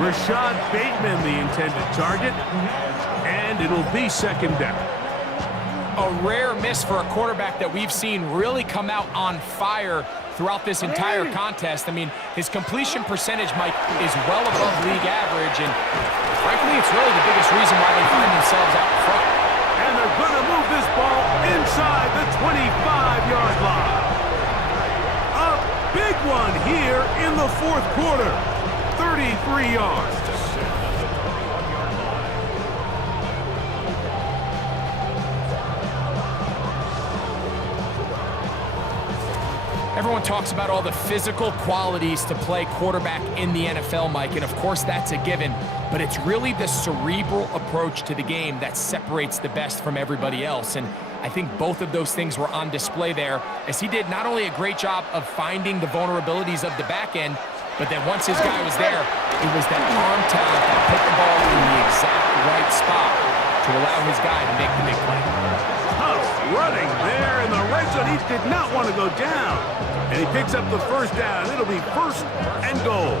Rashad Bateman, the intended target, and it'll be 2nd down. A rare miss for a quarterback that we've seen really come out on fire throughout this entire contest. I mean, his completion percentage, Mike, is well above league average, and frankly, it's really the biggest reason why they find themselves out front. And they're going to move this ball inside the 25-yard line. A big one here in the 4th quarter. 33 yards. Everyone talks about all the physical qualities to play quarterback in the NFL, Mike, and of course that's a given, but it's really the cerebral approach to the game that separates the best from everybody else, and I think both of those things were on display there, as he did not only a great job of finding the vulnerabilities of the back end, but then once his guy was there, it was that arm talent that put the ball in the exact right spot to allow his guy to make the big play. Running there in the red zone. He did not want to go down. And he picks up the 1st down. It'll be 1st and goal.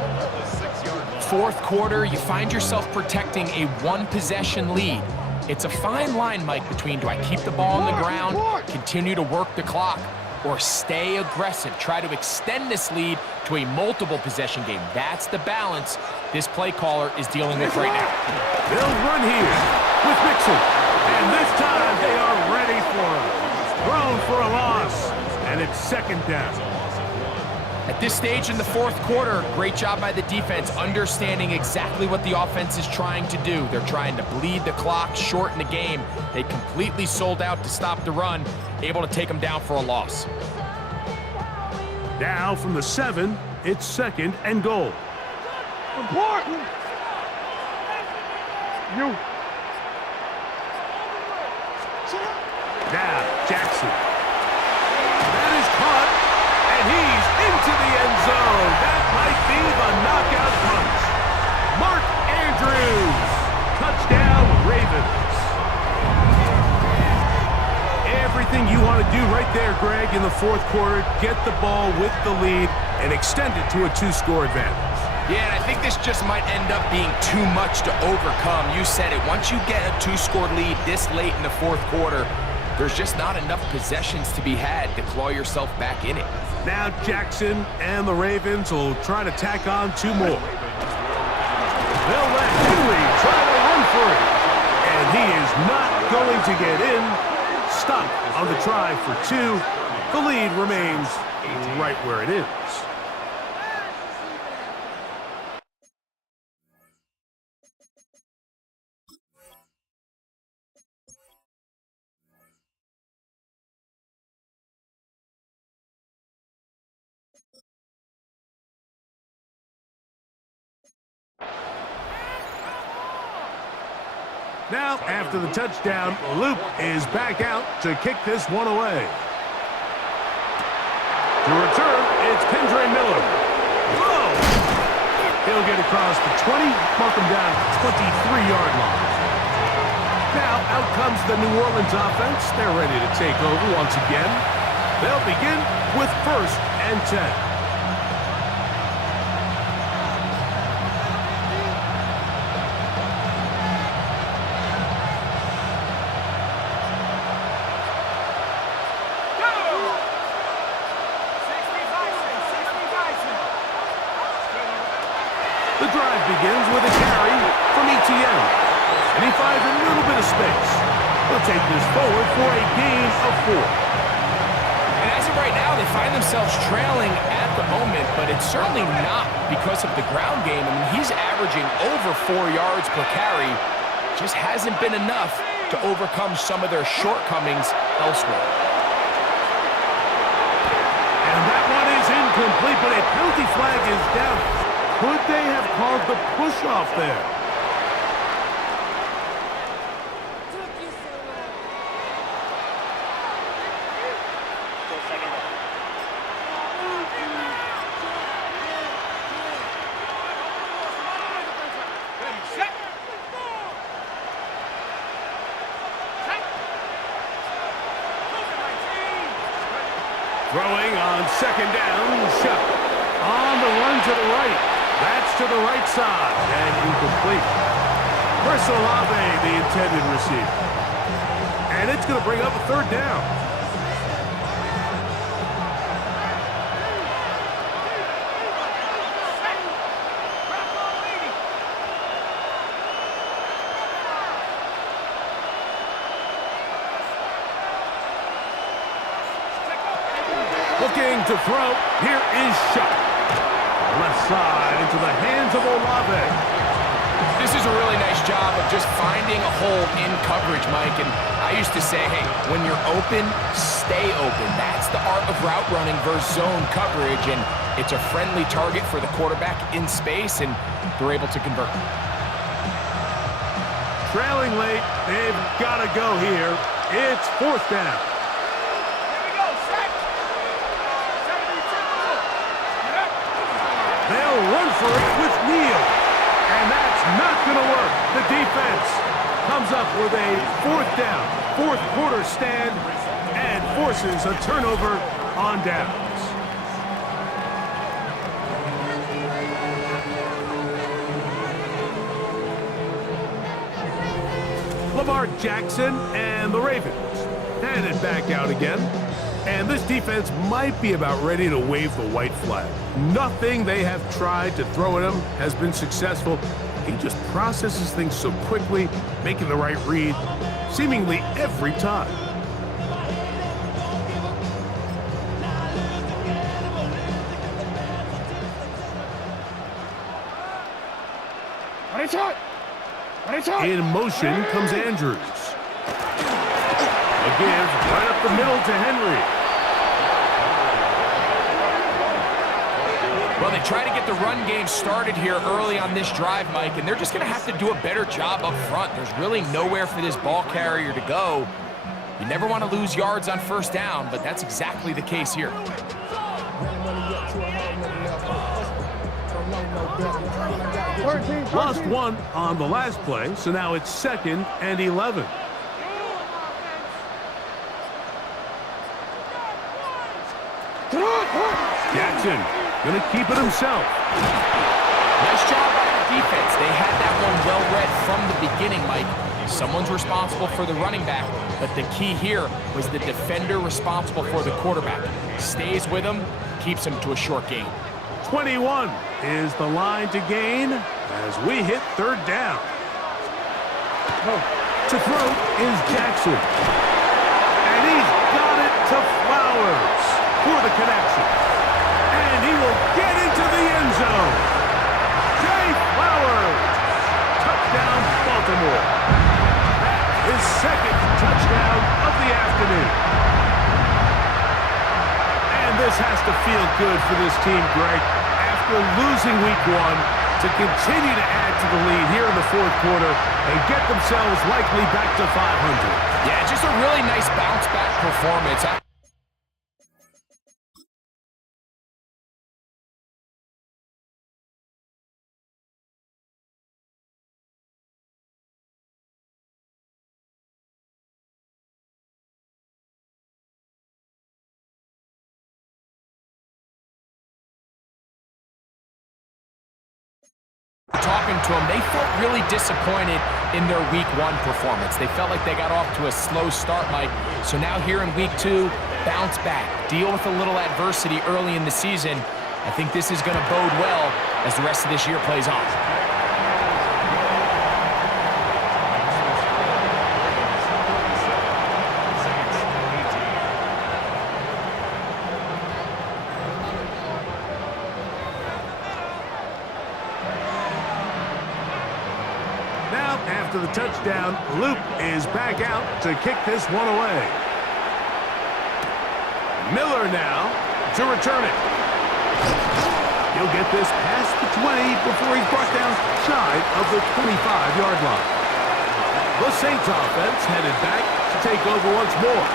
4th quarter, you find yourself protecting a 1-possession lead. It's a fine line, Mike, between do I keep the ball on the ground, continue to work the clock, or stay aggressive, try to extend this lead to a multiple possession game. That's the balance this play caller is dealing with right now. They'll run here with Mixon. And this time they are ready for him. thrown for a loss, and it's second down. At this stage in the fourth quarter, great job by the defense, understanding exactly what the offense is trying to do. They're trying to bleed the clock, shorten the game. They completely sold out to stop the run, able to take them down for a loss. Now from the 7, it's second and goal. Important. You. Now Jackson. That is caught, and he's into the end zone. That might be the knockout punch. Mark Andrews. Touchdown, Ravens. Everything you want to do right there, Greg, in the fourth quarter. Get the ball with the lead and extend it to a 2-score advantage. Yeah, and I think this just might end up being too much to overcome. You said it. Once you get a 2-score lead this late in the fourth quarter, there's just not enough possessions to be had to claw yourself back in it. Now Jackson and the Ravens will try to tack on 2 more. They'll let Henry try to run for it. And he is not going to get in. Stuck on the try for 2. The lead remains right where it is. Now, after the touchdown, Luke is back out to kick this one away. To return, it's Kendra Miller. Whoa! He'll get across the 20, mark him down at the 23-yard line. Now, out comes the New Orleans offense. They're ready to take over once again. They'll begin with 1st and 10. The drive begins with a carry from ETN. And he finds a little bit of space. He'll take this forward for a gain of 4. And as of right now, they find themselves trailing at the moment, but it's certainly not because of the ground game. I mean, he's averaging over 4 yards per carry. Just hasn't been enough to overcome some of their shortcomings elsewhere. And that one is incomplete, but a penalty flag is down. Could they have called the push-off there? Throwing on 2nd down, Shuck. On the run to the right. That's to the right side, and incomplete. Chris Olave, the intended receiver. And it's going to bring up a 3rd down. Looking to throw. Here is Shuck. Left side into the hands of Olave. This is a really nice job of just finding a hole in coverage, Mike. And I used to say, hey, when you're open, stay open. That's the art of route running versus zone coverage. And it's a friendly target for the quarterback in space, and they're able to convert. Trailing late. They've got to go here. It's 4th down. They'll run for it with Neal. And that's not going to work. The defense comes up with a 4th down, 4th quarter stand, and forces a turnover on downs. Lamar Jackson and the Ravens headed back out again. And this defense might be about ready to wave the white flag. Nothing they have tried to throw at him has been successful. He just processes things so quickly, making the right read, seemingly every time. In motion comes Andrews. A give right up the middle to Henry. Well, they try to get the run game started here early on this drive, Mike, and they're just going to have to do a better job up front. There's really nowhere for this ball carrier to go. You never want to lose yards on first down, but that's exactly the case here. Lost one on the last play, so now it's 2nd and 11. Jackson gonna keep it himself. Nice job by the defense. They had that one well read from the beginning, Mike. Someone's responsible for the running back, but the key here was the defender responsible for the quarterback. Stays with him, keeps him to a short gain. 21 is the line to gain as we hit 3rd down. To throw is Jackson. And he's got it to Flowers for the connection. And he will get into the end zone. Jay Flowers. Touchdown, Baltimore. That is 2nd touchdown of the afternoon. And this has to feel good for this team, Greg. After losing week 1, to continue to add to the lead here in the 4th quarter and get themselves likely back to 500. Yeah, just a really nice bounce-back performance. Talking to them, they felt really disappointed in their week 1 performance. They felt like they got off to a slow start, Mike. So now here in week 2, bounce back, deal with a little adversity early in the season. I think this is going to bode well as the rest of this year plays on. After the touchdown, Luke is back out to kick this one away. Miller now to return it. He'll get this past the 20 before he's brought down shy of the 25-yard line. The Saints offense headed back to take over once more.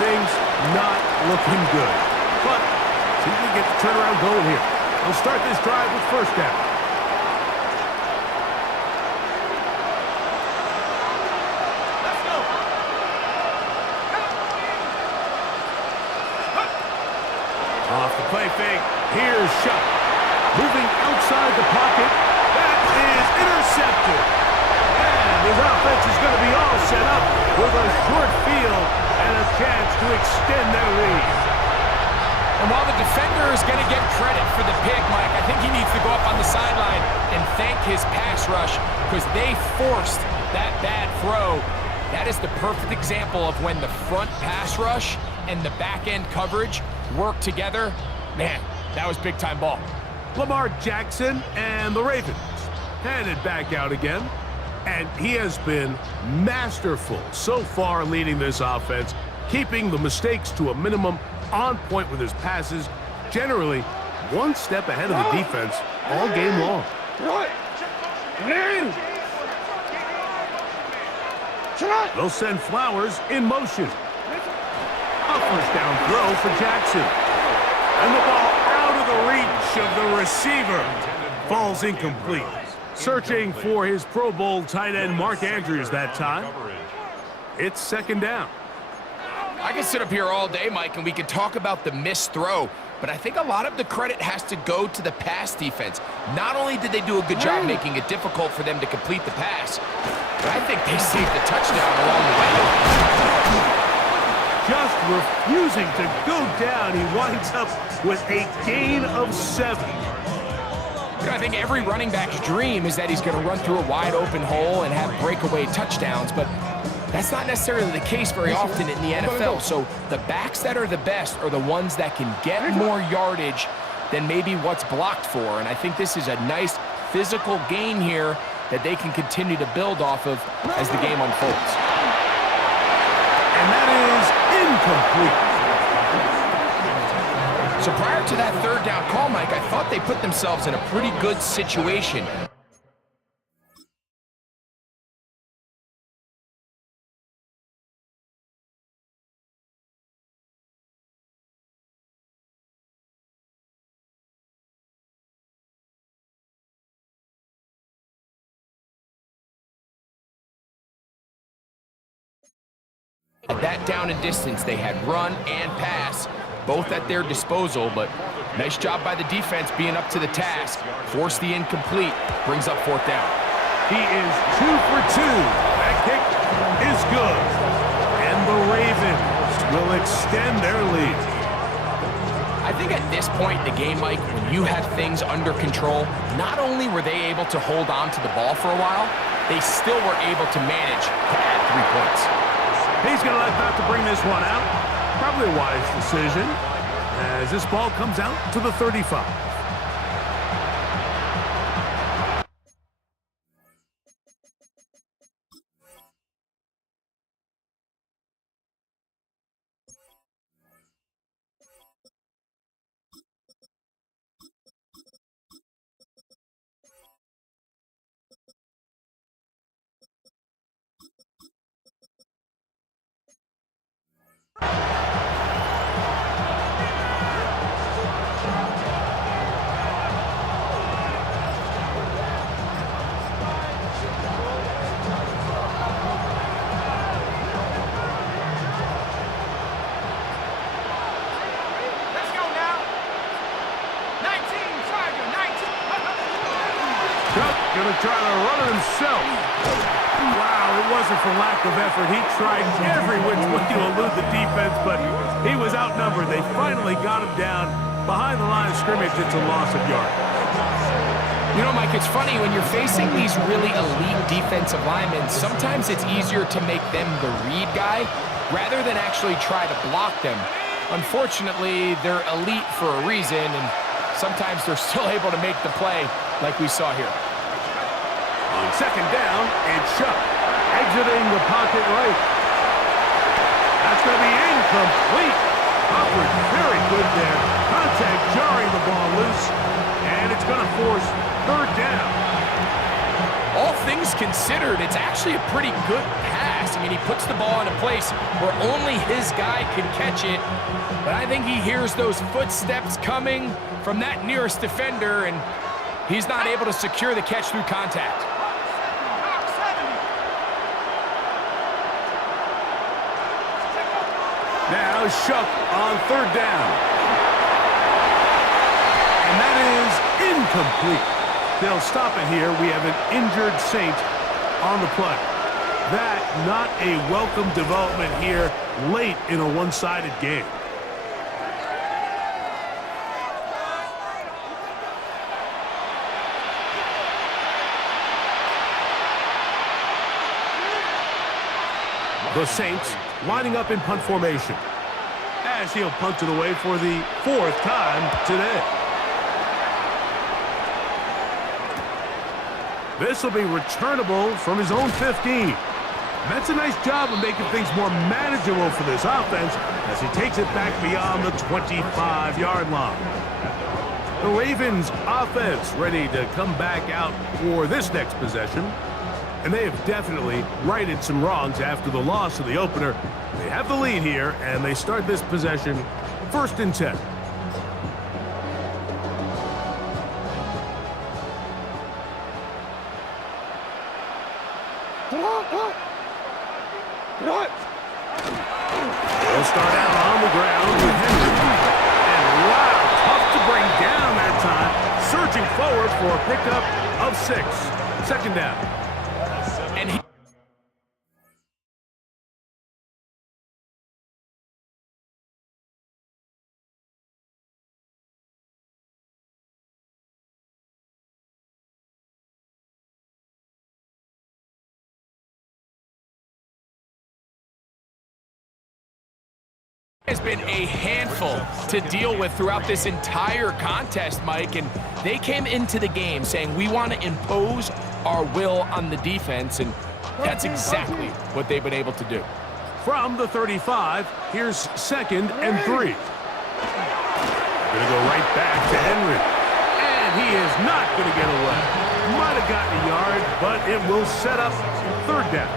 Things not looking good. But see if we get the turnaround going here. They'll start this drive with 1st down. Off the play fake, here's Shuck. Moving outside the pocket, that is intercepted. And his offense is going to be all set up with a short field and a chance to extend their lead. And while the defender is going to get credit for the pick, Mike, I think he needs to go up on the sideline and thank his pass rush because they forced that bad throw. That is the perfect example of when the front pass rush and the back-end coverage work together. Man, that was big-time ball. Lamar Jackson and the Ravens headed back out again. And he has been masterful so far leading this offense, keeping the mistakes to a minimum, on point with his passes, generally one step ahead of the defense all game long. They'll send Flowers in motion. A 1st down throw for Jackson. And the ball out of the reach of the receiver falls incomplete. Searching for his Pro Bowl tight end Mark Andrews that time. It's 2nd down. I can sit up here all day, Mike, and we can talk about the missed throw, but I think a lot of the credit has to go to the pass defense. Not only did they do a good job making it difficult for them to complete the pass, but I think they saved the touchdown along the way. Just refusing to go down, he winds up with a gain of 7. You know, I think every running back's dream is that he's going to run through a wide open hole and have breakaway touchdowns, but that's not necessarily the case very often in the NFL. So the backs that are the best are the ones that can get more yardage than maybe what's blocked for. And I think this is a nice physical gain here that they can continue to build off of as the game unfolds. And that is incomplete. So prior to that third down call, Mike, I thought they put themselves in a pretty good situation. At that down and distance, they had run and pass, both at their disposal, but nice job by the defense being up to the task. Forced the incomplete, brings up fourth down. He is 2 for 2. That kick is good. And the Ravens will extend their lead. I think at this point in the game, Mike, when you have things under control, not only were they able to hold on to the ball for a while, they still were able to manage to add 3 points. He's going to let that to bring this one out. Probably a wise decision as this ball comes out to the 35. Going to try to run it himself. Wow, it wasn't for lack of effort. He tried every which way to elude the defense, but he was outnumbered. They finally got him down behind the line of scrimmage. It's a loss of yard. You know, Mike, it's funny, when you're facing these really elite defensive linemen, sometimes it's easier to make them the read guy rather than actually try to block them. Unfortunately, they're elite for a reason, and sometimes they're still able to make the play like we saw here. On second down, it's Chuck exiting the pocket right. That's going to be incomplete. Awkward, very good there. Contact jarring the ball loose, and it's going to force third down. All things considered, it's actually a pretty good pass. I mean, he puts the ball in a place where only his guy can catch it, but I think he hears those footsteps coming from that nearest defender, and he's not able to secure the catch through contact. Now Shuck on third down. And that is incomplete. They'll stop it here. We have an injured Saint on the play. That not a welcome development here late in a one-sided game. The Saints lining up in punt formation as he'll punt it away for the 4th time today. This will be returnable from his own 15. That's a nice job of making things more manageable for this offense as he takes it back beyond the 25-yard line. The Ravens offense ready to come back out for this next possession. And they have definitely righted some wrongs after the loss of the opener. They have the lead here, and they start this possession 1st and 10. They'll start out on the ground with Henry. And wow, tough to bring down that time. Searching forward for a pickup of 6. 2nd down. And he has been a handful to deal with throughout this entire contest, Mike, and they came into the game saying we want to impose our will on the defense, and that's exactly what they've been able to do. From the 35, here's 2nd and 3. Gonna go right back to Henry. And he is not gonna get away. Might have gotten a yard, but it will set up 3rd down.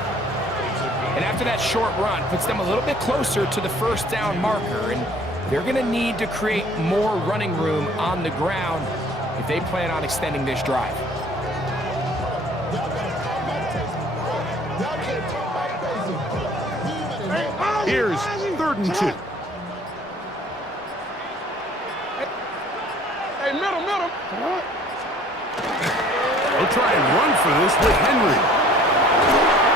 And after that short run, puts them a little bit closer to the 1st down marker, and they're gonna need to create more running room on the ground if they plan on extending this drive. Here's 3rd and 2. Hey, middle. They'll try and run for this with Henry.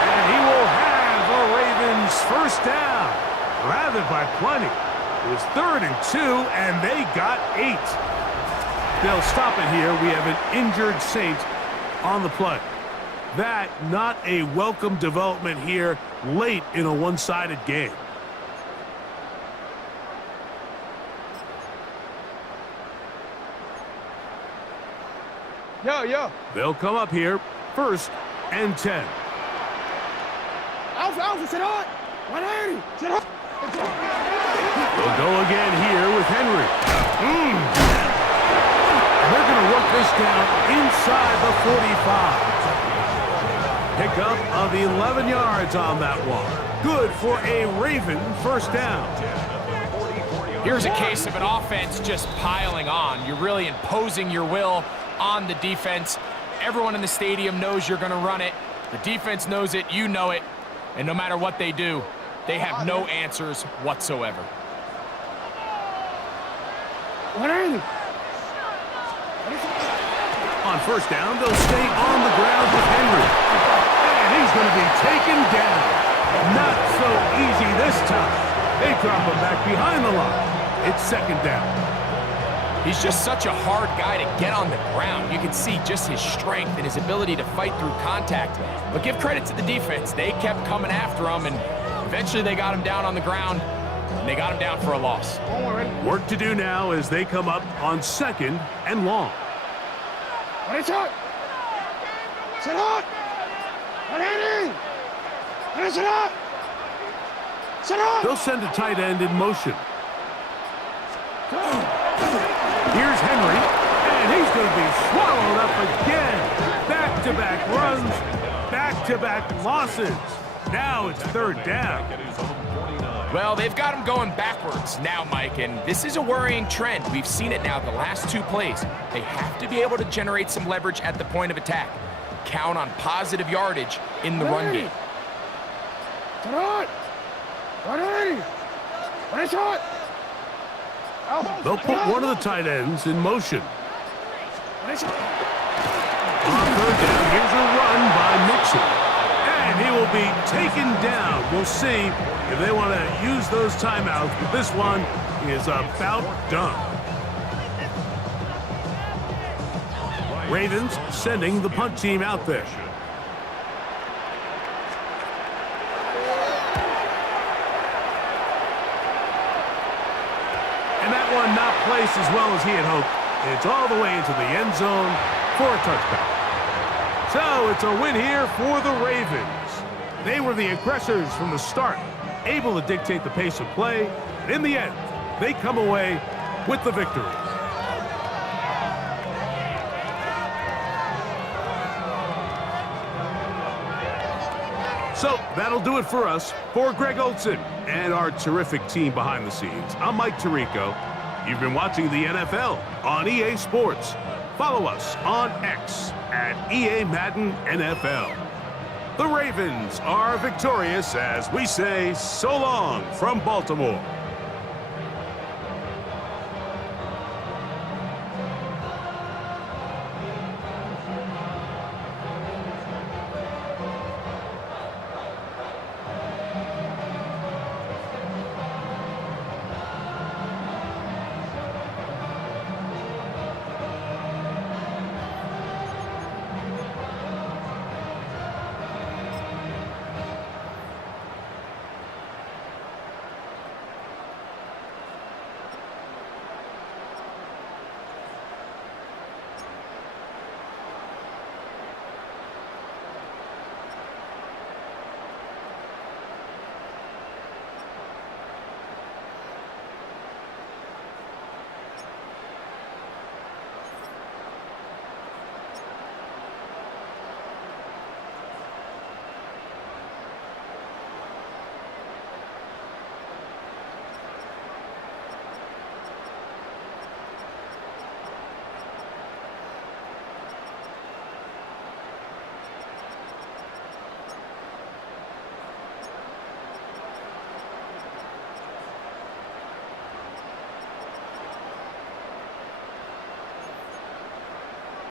And he will have the Ravens 1st down. Rather by plenty. It was 3rd and 2, and they got 8. They'll stop it here. We have an injured Saint on the play. That not a welcome development here late in a one-sided game. Yo. They'll come up here 1st and 10. Alpha, sit hard. 180. Sit hard. They'll go again here with Henry. They're going to work this down inside the 45. Pickup of 11 yards on that one. Good for a Raven 1st down. Here's a case of an offense just piling on. You're really imposing your will on the defense. Everyone in the stadium knows you're going to run it. The defense knows it, you know it, and no matter what they do, they have no answers whatsoever. 180. On 1st down, they'll stay on the ground with Henry. And he's going to be taken down. Not so easy this time. They drop him back behind the line. It's 2nd down. He's just such a hard guy to get on the ground. You can see just his strength and his ability to fight through contact. But give credit to the defense. They kept coming after him, and eventually they got him down on the ground, and they got him down for a loss. Work to do now as they come up on 2nd and long. Sit hard. 180. Sit hard. They'll send a tight end in motion. Here's Henry, and he's going to be swallowed up again. Back-to-back runs, back-to-back losses. Now it's 3rd down. Well, they've got him going backwards now, Mike, and this is a worrying trend. We've seen it now the last 2 plays. They have to be able to generate some leverage at the point of attack. Count on positive yardage in the run game. Sit hard. 180. They'll put one of the tight ends in motion. On 3rd down, here's a run by Mixon. And he will be taken down. We'll see if they want to use those timeouts, but this one is about done. Ravens sending the punt team out there. And that one not placed as well as he had hoped. It's all the way into the end zone for a touchdown. So it's a win here for the Ravens. They were the aggressors from the start, able to dictate the pace of play, and in the end, they come away with the victory. So that'll do it for us. For Greg Olson and our terrific team behind the scenes, I'm Mike Tirico. You've been watching the NFL on EA Sports. Follow us on X at EA Madden NFL. The Ravens are victorious as we say so long from Baltimore.